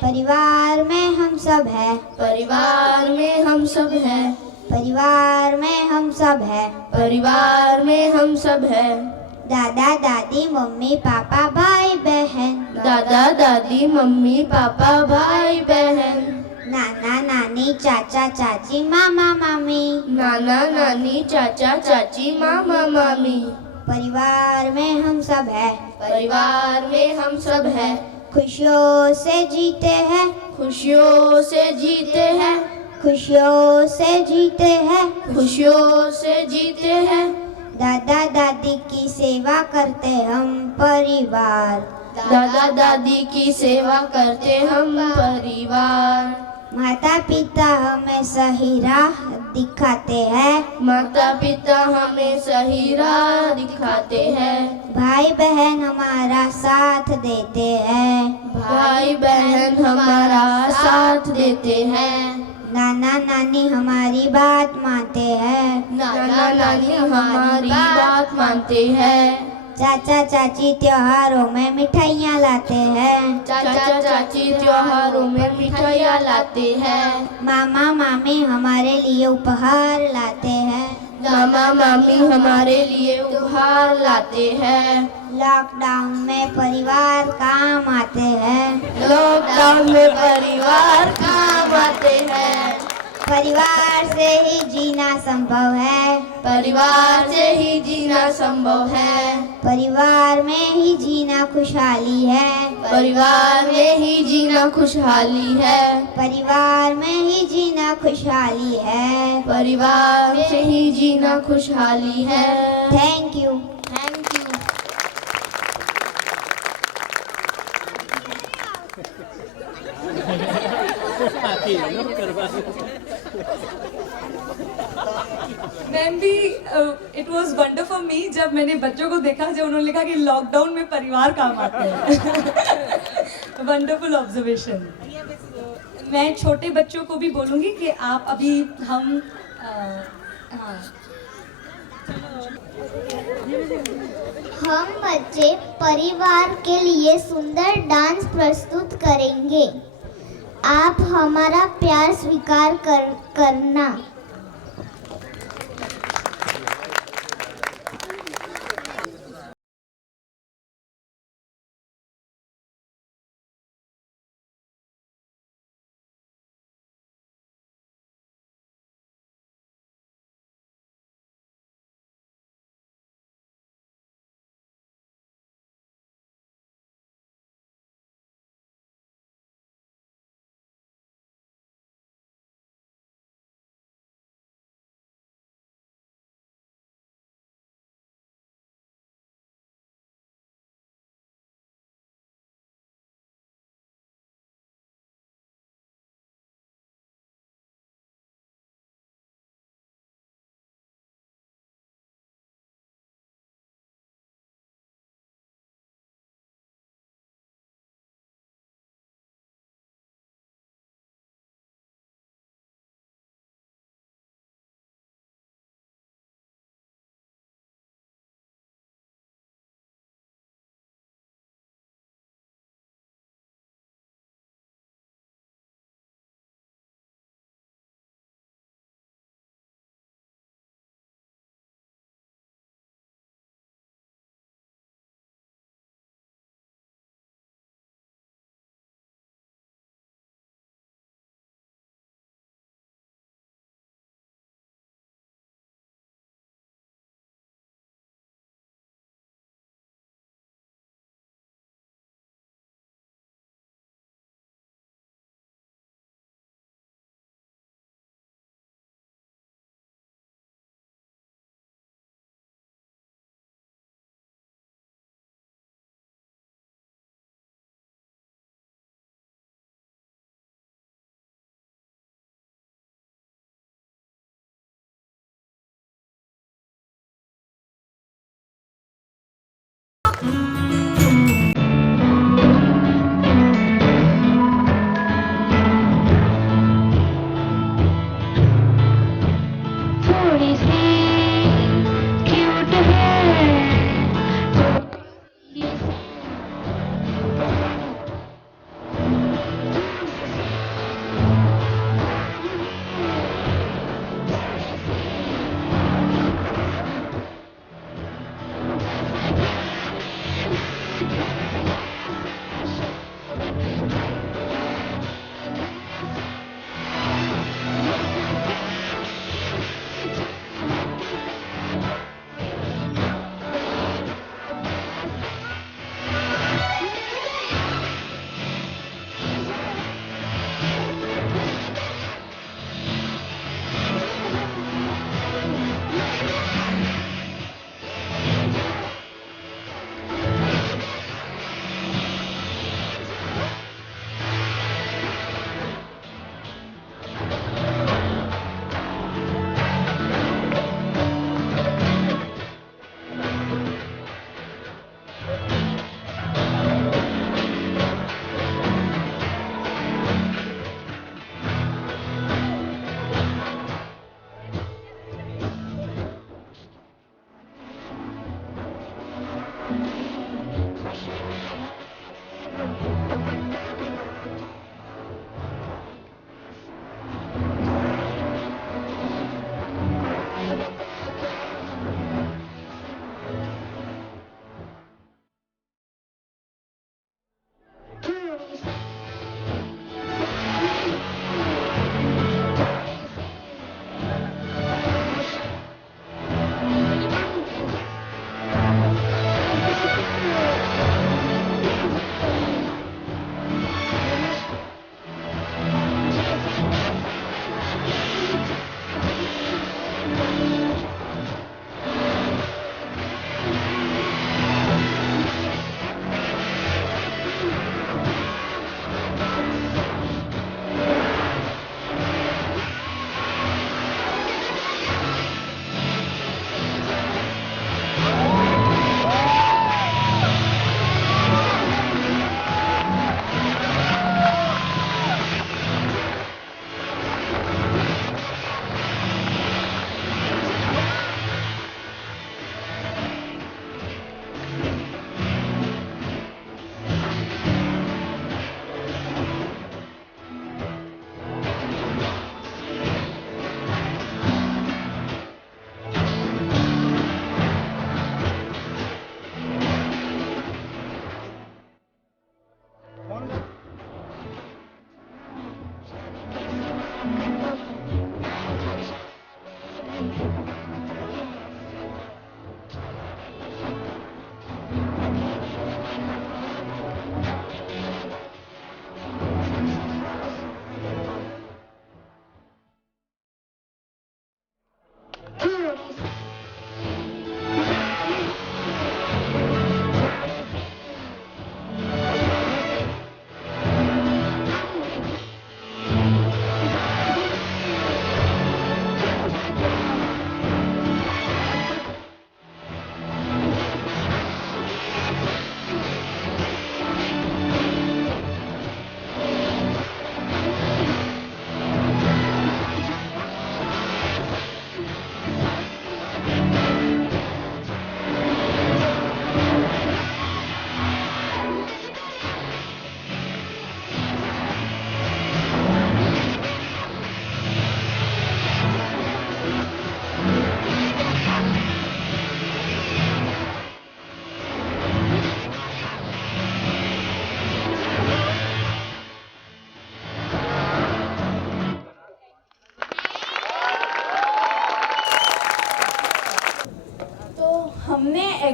परिवार में हम सब है, परिवार में हम सब है, परिवार में हम सब है, परिवार में हम सब है। दादा दादी मम्मी पापा भाई बहन, दादा दादी मम्मी पापा भाई बहन, नाना नानी चाचा चाची मामा मामी, नाना नानी चाचा चाची मामा मामी। परिवार में हम सब है, परिवार में हम सब है, खुशियों से जीते हैं, खुशियों से जीते हैं, खुशियों से जीते हैं, खुशियों से जीते हैं। दादा दादी की सेवा करते हम परिवार, दादा दादी की सेवा करते हम परिवार। माता पिता हमें सही राह दिखाते हैं, माता पिता हमें सही राह दिखाते हैं। भाई बहन हमारा साथ देते हैं, भाई बहन हमारा साथ देते हैं। नाना नानी हमारी बात मानते हैं, नाना नानी हमारी बात मानते हैं। चाचा चाची त्योहारों में मिठाइयाँ लाते हैं, चाचा चाची त्योहारों में मिठाइयाँ लाते हैं। मामा मामी हमारे लिए उपहार लाते हैं, मामा मामी हमारे लिए उपहार लाते हैं। लॉकडाउन में परिवार काम आते हैं, लॉकडाउन में परिवार काम आते हैं। परिवार से ही जीना संभव है, परिवार से ही जीना संभव है। परिवार में ही जीना खुशहाली है, परिवार में ही जीना खुशहाली है। परिवार में ही जीना खुशहाली है, परिवार में ही जीना खुशहाली है। Thank you. Thank you. Ma'am भी it was wonder for me जब मैंने बच्चों को देखा जब उन्होंने लिखा कि लॉकडाउन में परिवार काम आते हैं। Wonderful observation. मैं छोटे बच्चों को भी बोलूँगी कि आप अभी हम हाँ हम बच्चे परिवार के लिए सुंदर डांस प्रस्तुत करेंगे। आप हमारा प्यार स्वीकार करना।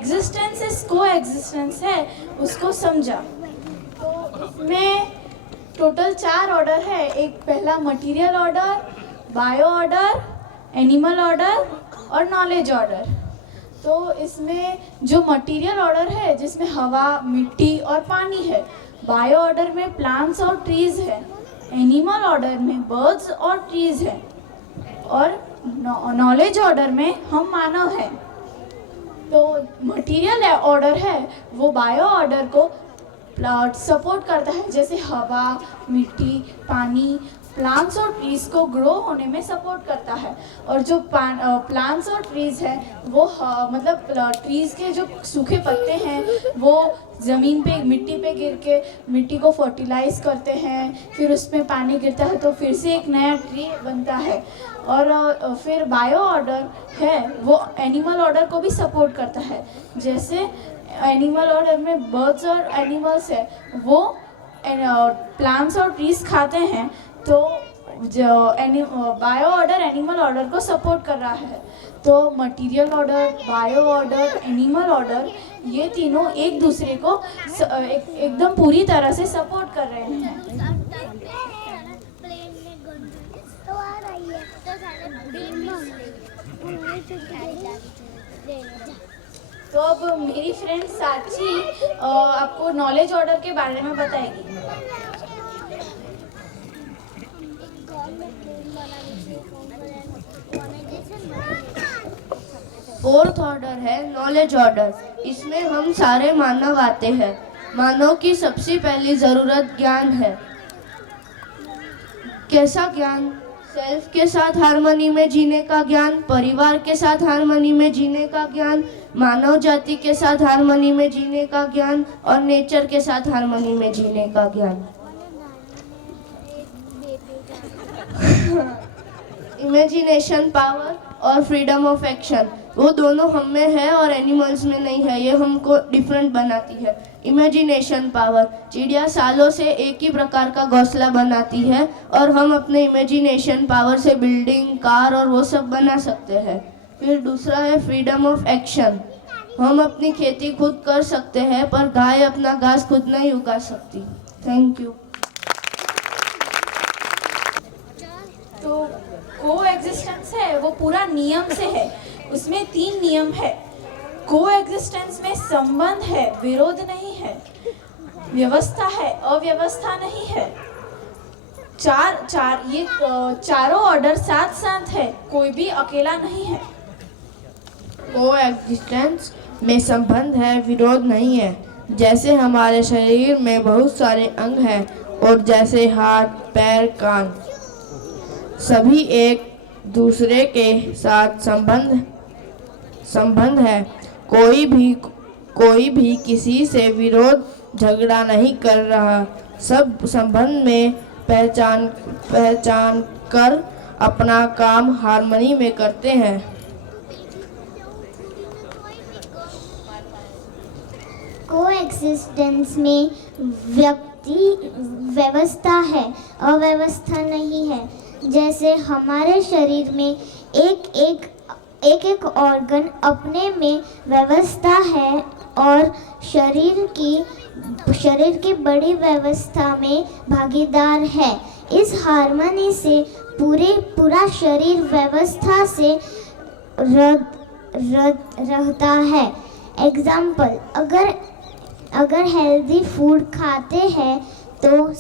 एग्जिस्टेंस इज को एग्जिस्टेंस है उसको समझा। तो इसमें टोटल 4 ऑर्डर है। एक पहला material order, bio order, animal order और नॉलेज ऑर्डर। तो इसमें जो मटेरियल ऑर्डर है जिसमें हवा, मिट्टी और पानी है, बायो ऑर्डर में प्लांट्स और ट्रीज है, एनिमल ऑर्डर में बर्ड्स और ट्रीज है और नॉलेज ऑर्डर में हम मानव हैं। तो मटेरियल ऑर्डर है वो बायो ऑर्डर को सपोर्ट करता है, जैसे हवा, मिट्टी, पानी, प्लांट्स और ट्रीज को ग्रो होने में सपोर्ट करता है। और जो प्लांट्स और ट्रीज है वो मतलब ट्रीज के जो सूखे पत्ते हैं वो ज़मीन पे, मिट्टी पे गिर के मिट्टी को फर्टिलाइज करते हैं, फिर उसमें पानी गिरता है तो फिर से एक नया ट्री बनता है। और फिर बायो ऑर्डर है वो एनिमल ऑर्डर को भी सपोर्ट करता है, जैसे एनिमल ऑर्डर में बर्ड्स और एनिमल्स है वो प्लांट्स और ट्रीज खाते हैं, तो जो बायो ऑर्डर एनिमल ऑर्डर को सपोर्ट कर रहा है। तो material order, bio order, animal order ये तीनों एक दूसरे को एकदम पूरी तरह से सपोर्ट कर रहे हैं। तो अब मेरी फ्रेंड साची आपको नॉलेज ऑर्डर के बारे में बताएगी। फोर्थ ऑर्डर है नॉलेज ऑर्डर। इसमें हम सारे मानव आते हैं। मानव की सबसे पहली ज़रूरत ज्ञान है। कैसा ज्ञान? सेल्फ के साथ हार्मनी में जीने का ज्ञान, परिवार के साथ हार्मनी में जीने का ज्ञान, मानव जाति के साथ हार्मनी में जीने का ज्ञान और नेचर के साथ हार्मनी में जीने का ज्ञान। इमेजिनेशन पावर और फ्रीडम ऑफ एक्शन, वो दोनों हम में है और एनिमल्स में नहीं है, ये हमको डिफरेंट बनाती है। इमेजिनेशन पावर, चिड़िया सालों से एक ही प्रकार का घोंसला बनाती है और हम अपने इमेजिनेशन पावर से बिल्डिंग, कार और वो सब बना सकते हैं। फिर दूसरा है फ्रीडम ऑफ एक्शन, हम अपनी खेती खुद कर सकते हैं पर गाय अपना घास खुद नहीं उगा सकती। Thank you. तो को एग्जिस्टेंस है वो पूरा नियम से है, उसमें 3 नियम है। को एग्जिस्टेंस में संबंध है, विरोध नहीं है, व्यवस्था है, अव्यवस्था नहीं है। ये चारों ऑर्डर साथ साथ है, कोई भी अकेला नहीं है। को एग्जिस्टेंस में संबंध है, विरोध नहीं है। जैसे हमारे शरीर में बहुत सारे अंग हैं और जैसे हाथ, पैर, कान सभी एक दूसरे के साथ संबंध है। कोई भी किसी से विरोध झगड़ा नहीं कर रहा, सब संबंध में पहचान कर अपना काम हार्मनी में करते हैं। कोएग्जिस्टेंस में व्यवस्था है, अव्यवस्था नहीं है। जैसे हमारे शरीर में एक ऑर्गन अपने में व्यवस्था है और शरीर की बड़ी व्यवस्था में भागीदार है। इस हार्मनी से पूरा शरीर व्यवस्था से रहता है। एग्जाम्पल, अगर हेल्दी फूड खाते हैं तो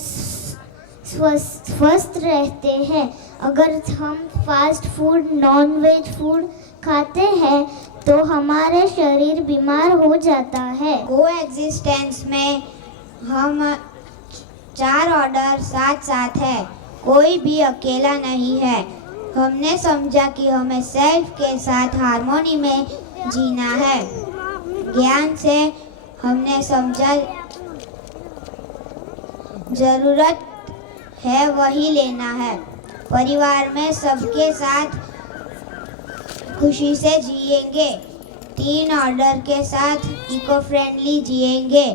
स्वस्थ रहते हैं। अगर हम fast food, non veg food खाते हैं तो हमारे शरीर बीमार हो जाता है। कोएग्जिस्टेंस में हम 4 ऑर्डर साथ साथ है, कोई भी अकेला नहीं है। हमने समझा कि हमें सेल्फ के साथ हार्मोनी में जीना है। ज्ञान से हमने समझा जरूरत है वही लेना है। परिवार में सबके साथ खुशी से जिएंगे। 3 ऑर्डर के साथ इको फ्रेंडली जिएंगे।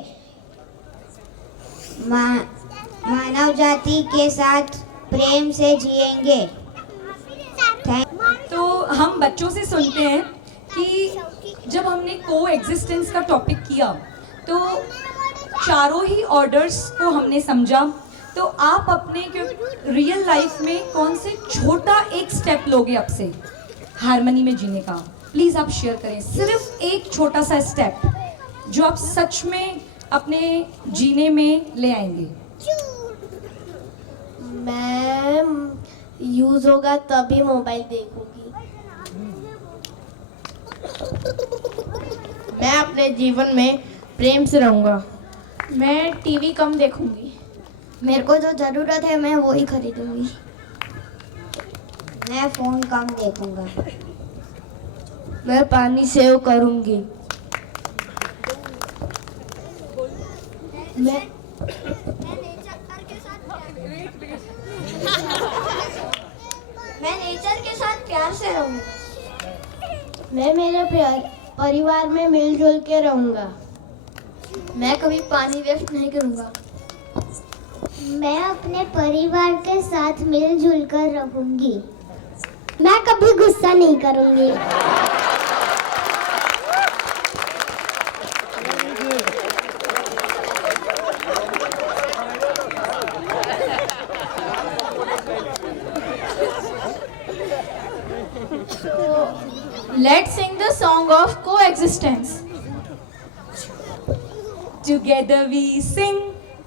मानव जाति के साथ प्रेम से जिएंगे। तो हम बच्चों से सुनते हैं कि जब हमने को एग्जिस्टेंस का टॉपिक किया तो चारों ही ऑर्डर्स को हमने समझा। तो आप अपने रियल लाइफ में कौन से छोटा एक स्टेप लोगे अब से हारमनी में जीने का? प्लीज़ आप शेयर करें, सिर्फ एक छोटा सा स्टेप जो आप सच में अपने जीने में ले आएंगे। मैं यूज़ होगा तभी मोबाइल देखूंगी। मैं अपने जीवन में प्रेम से रहूँगा। मैं टीवी कम देखूंगी। मेरे को जो ज़रूरत है मैं वो ही खरीदूंगी। मैं फ़ोन कम देखूंगा। मैं पानी सेव करूंगी। मैं नेचर के साथ प्यार से रहूंगा। मैं मेरे परिवार में मिलजुल के रहूँगा। मैं कभी पानी वेस्ट नहीं करूंगा। मैं अपने परिवार के साथ मिलजुल कर रहूंगी। मैं कभी गुस्सा नहीं करूंगी। Let's sing the song of coexistence. Together we sing,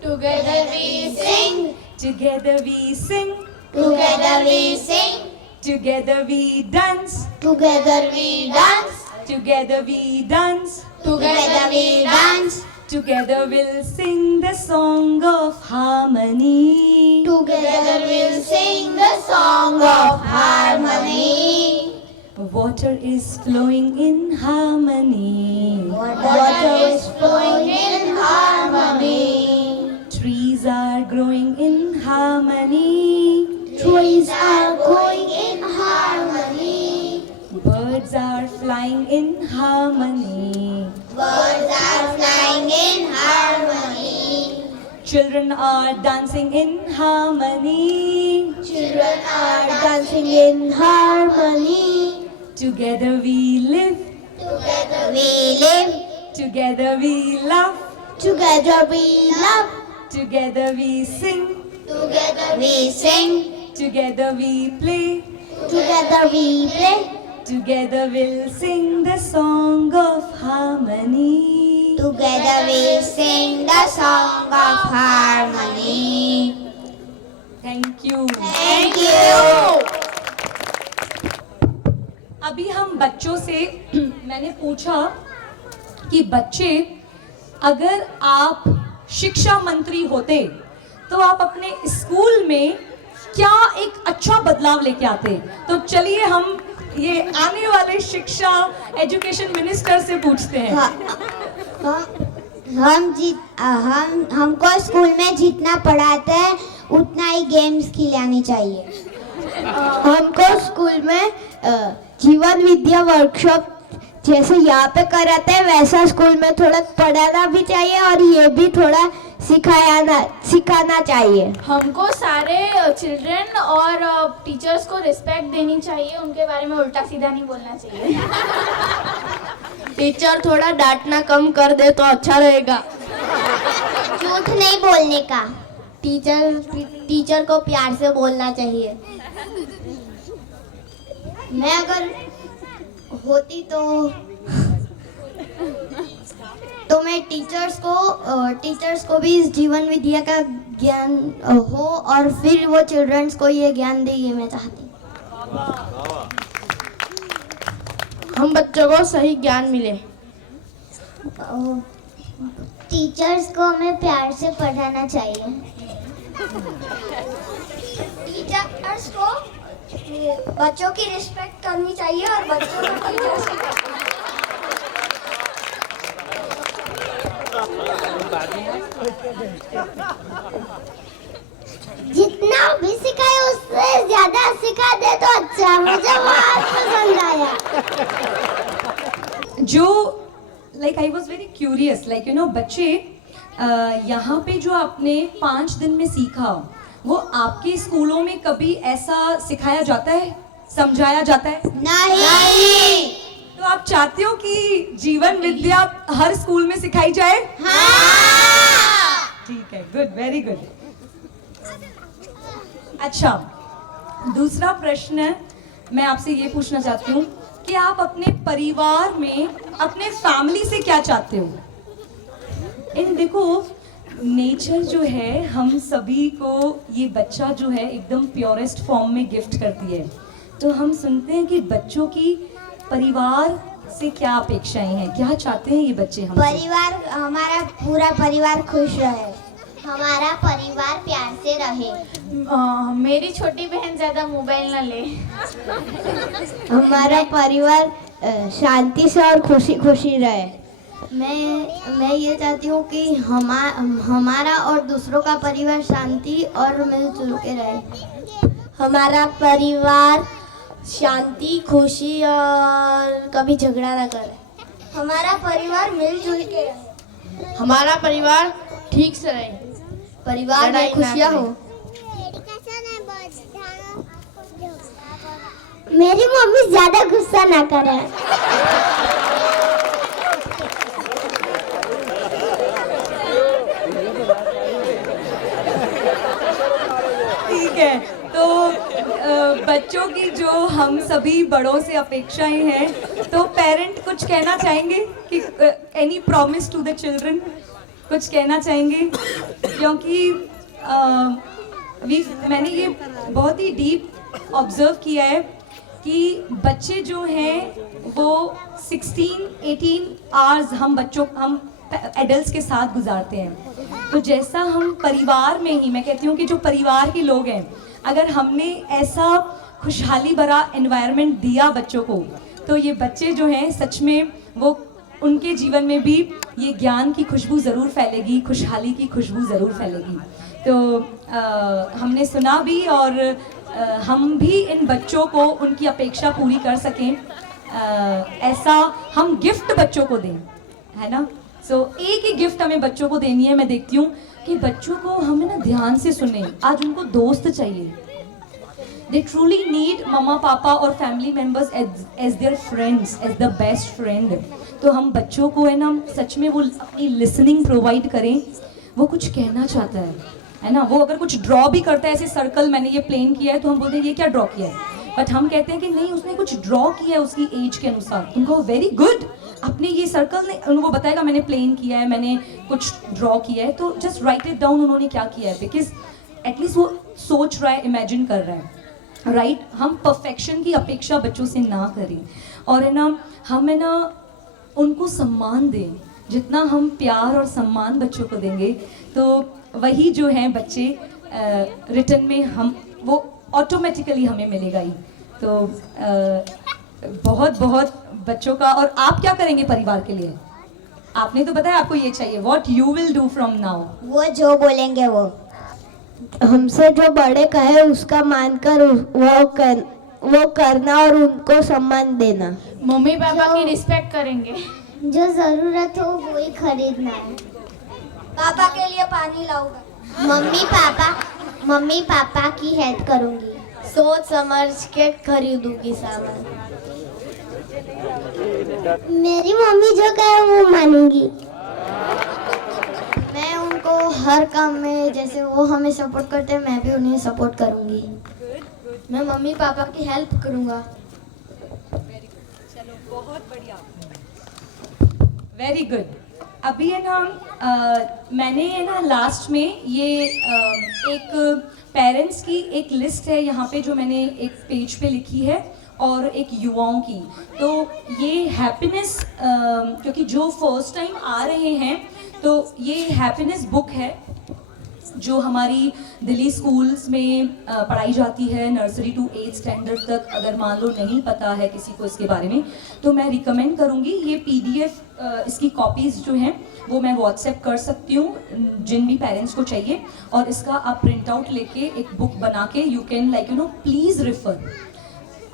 Together we sing, together we sing, Together we sing, together we dance, together we dance, together we dance, together we dance, together we'll sing the song of harmony. together we'll sing the song of harmony. Water is flowing in harmony. Water is flowing in harmony. Trees are growing in harmony. Trees are growing in harmony. Birds are flying in harmony. Birds are flying in harmony. Children are dancing in harmony. Children are dancing in harmony. Together we live. Together we live. Together we love. Together we love. Together we sing. Together we sing. Together we play. Together we play. Together we'll sing the song of harmony. Together we sing the song of harmony. Thank you. Thank you. अभी हम बच्चों से मैंने पूछा कि बच्चे, अगर आप शिक्षा मंत्री होते तो आप अपने स्कूल में क्या एक अच्छा बदलाव लेके आते? तो चलिए हम ये आने वाले शिक्षा एजुकेशन मिनिस्टर से पूछते हैं। हमको स्कूल में जितना पढ़ाते हैं उतना ही गेम्स खिलानी चाहिए। हमको स्कूल में जीवन विद्या वर्कशॉप जैसे यहाँ पे कराते हैं वैसा स्कूल में थोड़ा पढ़ाना भी चाहिए और ये भी थोड़ा सिखाना चाहिए। हमको सारे चिल्ड्रन और टीचर्स को रिस्पेक्ट देनी चाहिए, उनके बारे में उल्टा सीधा नहीं बोलना चाहिए। टीचर थोड़ा डांटना कम कर दे तो अच्छा रहेगा। झूठ नहीं बोलने का। टीचर को प्यार से बोलना चाहिए। मैं अगर होती तो मैं टीचर्स को भी इस जीवन विद्या का ज्ञान हो और फिर वो चिल्ड्रंस को ये ज्ञान दे, ये मैं चाहती। हम बच्चों को सही ज्ञान मिले। टीचर्स को हमें प्यार से पढ़ाना चाहिए। टीचर्स को बच्चों की रिस्पेक्ट करनी चाहिए और बच्चों को टीचर्स जितना भी सिखाए उससे ज्यादा सिखा दे तो अच्छा। मुझे बहुत पसंद आया। जो आई वॉज वेरी क्यूरियस बच्चे यहाँ पे जो आपने 5 दिन में सीखा वो आपके स्कूलों में कभी ऐसा सिखाया जाता है, समझाया जाता है? नहीं। तो आप चाहते हो कि जीवन विद्या हर स्कूल में सिखाई जाए? ठीक है, गुड, वेरी गुड। अच्छा, दूसरा प्रश्न मैं आपसे ये पूछना चाहती हूँ कि आप अपने परिवार में अपने फैमिली से क्या चाहते हो? देखो, नेचर जो है हम सभी को ये बच्चा जो है एकदम प्योरेस्ट फॉर्म में गिफ्ट करती है। तो हम सुनते हैं कि बच्चों की परिवार से क्या अपेक्षाएं हैं, क्या चाहते हैं ये बच्चे हमसे? परिवार, हमारा पूरा परिवार खुश रहे, हमारा परिवार प्यार से रहे, मेरी छोटी बहन ज्यादा मोबाइल ना ले, हमारा परिवार शांति से और खुशी खुशी रहे। मैं ये चाहती हूँ कि हमारा और दूसरों का परिवार शांति और मिलजुल के रहे। हमारा परिवार शांति, खुशी और कभी झगड़ा ना करे। हमारा परिवार मिलजुल के रहे। हमारा परिवार ठीक से रहे, परिवार में खुशियाँ हो। मेरी मम्मी ज्यादा गुस्सा ना करे। ठीक है, तो बच्चों की जो हम सभी बड़ों से अपेक्षाएं हैं, तो पेरेंट कुछ कहना चाहेंगे कि any promise to the children, कुछ कहना चाहेंगे? क्योंकि मैंने ये बहुत ही डीप ऑब्जर्व किया है कि बच्चे जो हैं वो 16-18 आवर्स हम एडल्ट्स के साथ गुजारते हैं। तो जैसा हम परिवार में ही, मैं कहती हूँ कि जो परिवार के लोग हैं, अगर हमने ऐसा खुशहाली भरा एनवायरनमेंट दिया बच्चों को, तो ये बच्चे जो हैं सच में वो उनके जीवन में भी ये ज्ञान की खुशबू ज़रूर फैलेगी, खुशहाली की खुशबू ज़रूर फैलेगी। तो हमने सुना भी और हम भी इन बच्चों को उनकी अपेक्षा पूरी कर सकें, ऐसा हम गिफ्ट बच्चों को दें, है ना? एक ही गिफ्ट हमें बच्चों को देनी है। मैं देखती हूँ कि बच्चों को हमें ना ध्यान से सुने। आज उनको दोस्त चाहिए, दे ट्रूली नीड मम्मा पापा और family members as their friends, as the best friend. तो हम बच्चों को है ना सच में वो अपनी लिसनिंग प्रोवाइड करें। वो कुछ कहना चाहता है ना, वो अगर कुछ ड्रॉ भी करता है, ऐसे सर्कल मैंने ये प्लेन किया है, तो हम बोलते हैं ये क्या ड्रॉ किया है, बट हम कहते हैं कि नहीं उसने कुछ ड्रॉ किया है उसकी एज के अनुसार। उनको वेरी गुड, अपने ये सर्कल ने उनको बताएगा मैंने प्लेन किया है, मैंने कुछ ड्रॉ किया है, तो जस्ट राइट इट डाउन उन्होंने क्या किया है, बिकॉज एटलीस्ट वो सोच रहा है, इमेजिन कर रहा है, राइट? हम परफेक्शन की अपेक्षा बच्चों से ना करें और है ना हम है ना उनको सम्मान दें। जितना हम प्यार और सम्मान बच्चों को देंगे तो वही जो है बच्चे रिटर्न में हम वो ऑटोमेटिकली हमें मिलेगा ही। तो बहुत बहुत बच्चों का। और आप क्या करेंगे परिवार के लिए? आपने तो बताया आपको ये चाहिए, what you will do from now? वो जो बोलेंगे वो हमसे जो बड़े कहे उसका मानकर वो करना और उनको सम्मान देना। मम्मी पापा की रिस्पेक्ट करेंगे। जो जरूरत हो वो ही खरीदना है। पापा के लिए पानी लाऊंगा। मम्मी पापा की हेल्प करूंगी। सोच समझ के खरीदूंगी सामान। मेरी मम्मी जो कहे वो मानूंगी। मैं उनको हर काम में, जैसे वो हमें सपोर्ट करते हैं, मैं भी उन्हें सपोर्ट करूंगी। मैं मम्मी पापा की हेल्प करूंगा। चलो बहुत बढ़िया, वेरी गुड। अभी है ना मैंने है ना लास्ट में ये एक पेरेंट्स की एक लिस्ट है यहाँ पे जो मैंने एक पेज पे लिखी है और एक युवाओं की। तो ये हैप्पीनेस, क्योंकि जो फर्स्ट टाइम आ रहे हैं तो ये हैप्पीनेस बुक है जो हमारी दिल्ली स्कूल्स में पढ़ाई जाती है, नर्सरी टू 8th स्टैंडर्ड तक। अगर मान लो नहीं पता है किसी को इसके बारे में तो मैं रिकमेंड करूँगी ये PDF इसकी कॉपीज़ जो हैं वो मैं व्हाट्सएप कर सकती हूँ जिन भी पेरेंट्स को चाहिए, और इसका आप प्रिंट आउट लेके एक बुक बना के यू कैन प्लीज़ रेफर।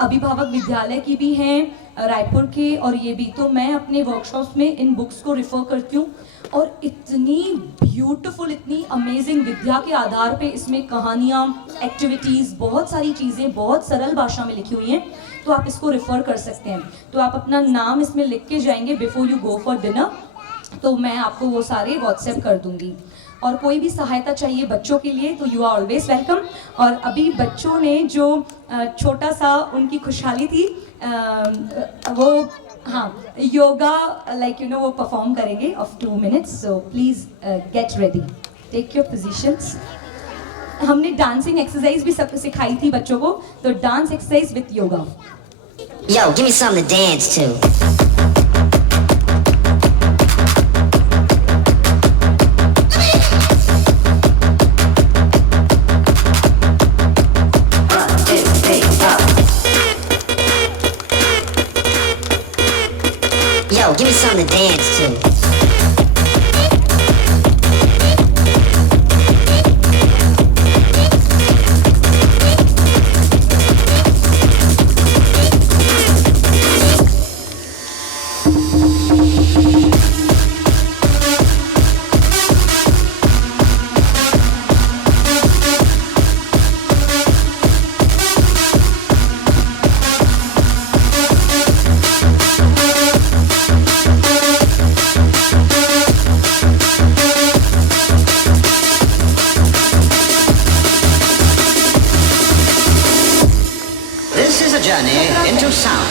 अभिभावक विद्यालय की भी हैं, रायपुर के और ये भी, तो मैं अपने वर्कशॉप्स में इन बुक्स को रिफ़र करती हूँ और इतनी ब्यूटीफुल, इतनी अमेजिंग विद्या के आधार पे इसमें कहानियाँ, एक्टिविटीज़, बहुत सारी चीज़ें बहुत सरल भाषा में लिखी हुई हैं, तो आप इसको रेफ़र कर सकते हैं। तो आप अपना नाम इसमें लिख के जाएंगे before you go for dinner, तो मैं आपको वो सारे व्हाट्सएप कर दूँगी। और कोई भी सहायता चाहिए बच्चों के लिए तो यू आर ऑलवेज वेलकम। और अभी बच्चों ने जो छोटा सा उनकी खुशहाली थी वो, हाँ, योगा लाइक यू नो वो परफॉर्म करेंगे of 2 minutes, so please get ready, take your positions. हमने डांसिंग एक्सरसाइज भी सब सिखाई थी बच्चों को, तो dance exercise with yoga. Yo, give me something to dance to. Yo, give me something to dance to. This is a journey into sound.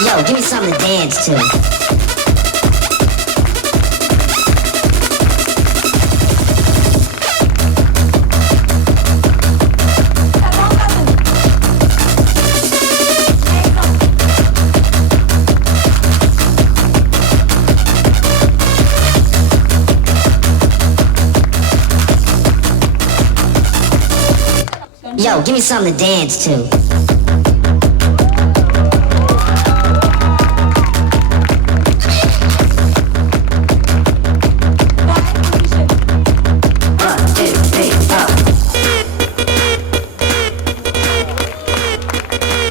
Yo, give me something to dance to. Yo, give me something to dance to.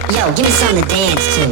Yo, give me something to dance to.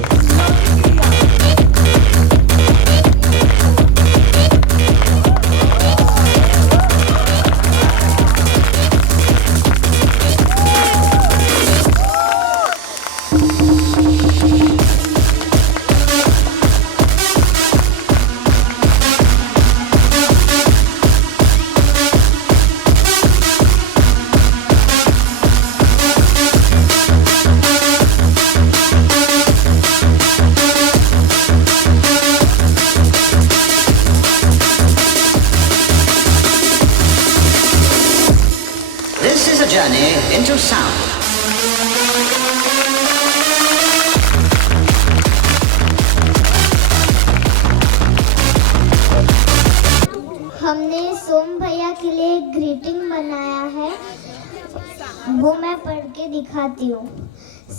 This is a journey into sound. हमने सोम भैया के लिए ग्रीटिंग बनाया है, वो मैं पढ़ के दिखाती हूँ।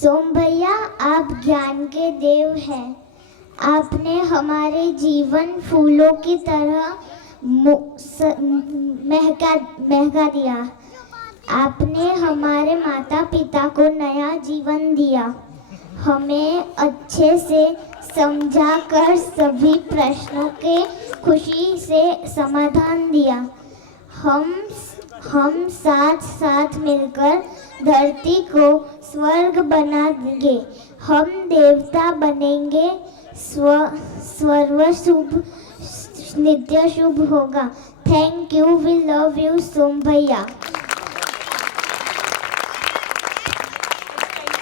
सोम भैया, आप ज्ञान के देव हैं। आपने हमारे जीवन फूलों की तरह महका दिया। आपने हमारे माता पिता को नया जीवन दिया, हमें अच्छे से समझा कर सभी प्रश्नों के खुशी से समाधान दिया। हम साथ साथ मिलकर धरती को स्वर्ग बना देंगे, हम देवता बनेंगे, सर्व शुभ नित्य शुभ होगा। Thank you, we love you Som भैया।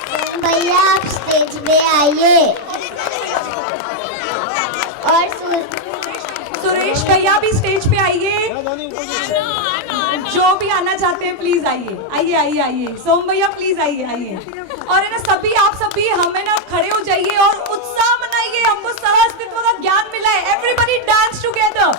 सोम भैया, आप स्टेज पे आइए और सुरेश भैया भी स्टेज पे आइए, जो भी आना चाहते हैं प्लीज आइए आइए आइए आइए। सोम भैया प्लीज आइए आइए। और है ना सभी, आप सभी हमें ना खड़े हो जाइए और उत्साह मनाइए, हमको सह अस्तित्व का ज्ञान मिला है। Everybody dance together.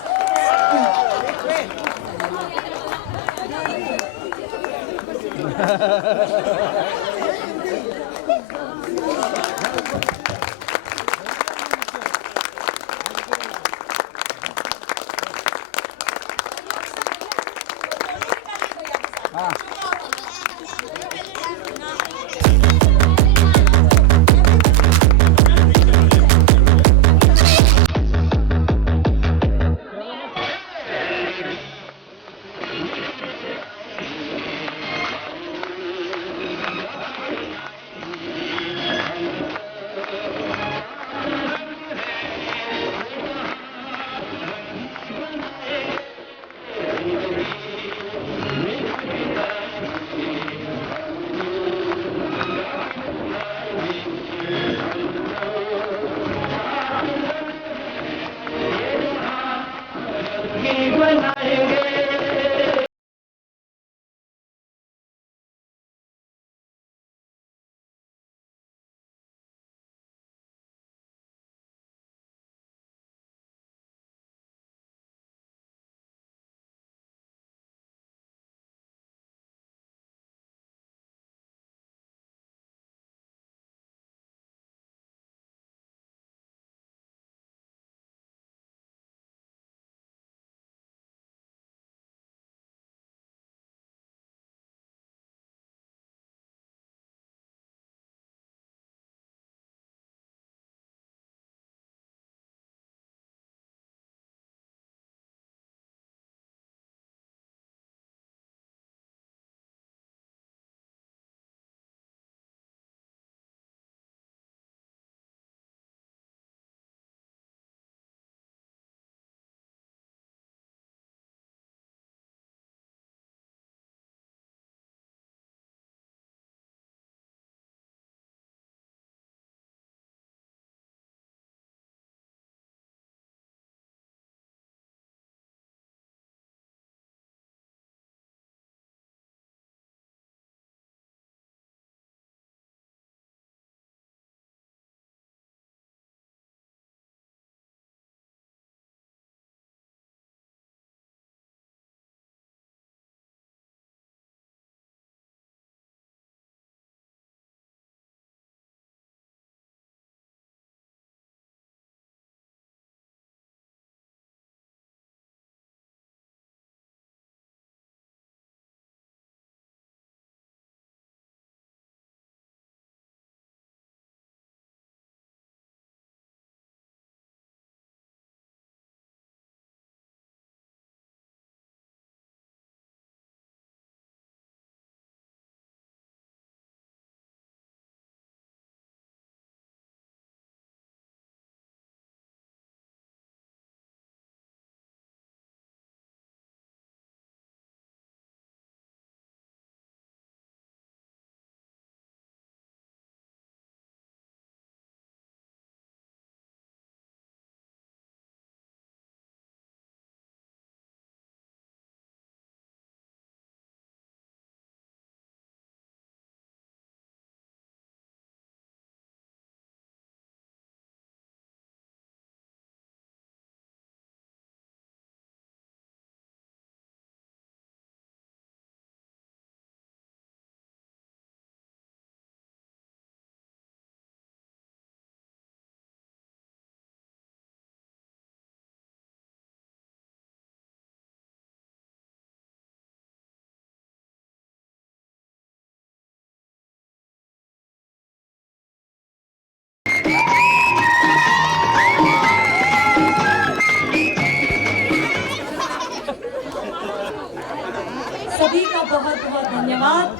सभी का बहुत बहुत धन्यवाद,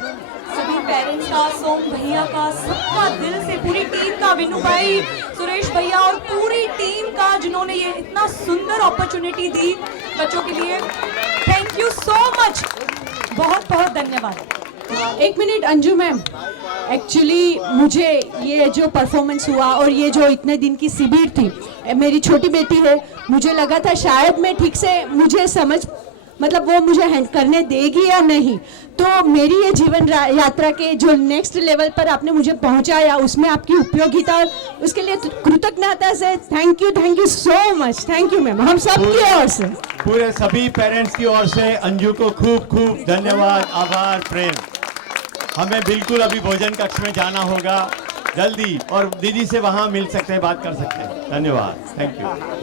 सभी पेरेंट्स का, सोम भैया का, सबका दिल से, पूरी टीम का, विनू भाई, सुरेश भैया और पूरी टीम का जिन्होंने ये इतना सुंदर अपॉर्चुनिटी दी बच्चों के लिए। थैंक यू सो मच, बहुत बहुत धन्यवाद। एक मिनट अंजू मैम। एक्चुअली मुझे ये जो परफॉर्मेंस हुआ और ये जो इतने दिन की शिविर थी, मेरी छोटी बेटी है, मुझे लगा था शायद मैं ठीक से मुझे समझ मतलब वो मुझे हैंड करने देगी या नहीं। तो मेरी ये जीवन यात्रा के जो नेक्स्ट लेवल पर आपने मुझे पहुंचाया, उसमें आपकी उपयोगिता, उसके लिए कृतज्ञता से thank you so much. Thank you ma'am, हम सब की ओर से, पूरे सभी पेरेंट्स की ओर से अंजू को खूब खूब धन्यवाद, आभार, प्रेम। हमें बिल्कुल अभी भोजन कक्ष में जाना होगा जल्दी, और दीदी से वहाँ मिल सकते हैं, बात कर सकते हैं। धन्यवाद, थैंक यू।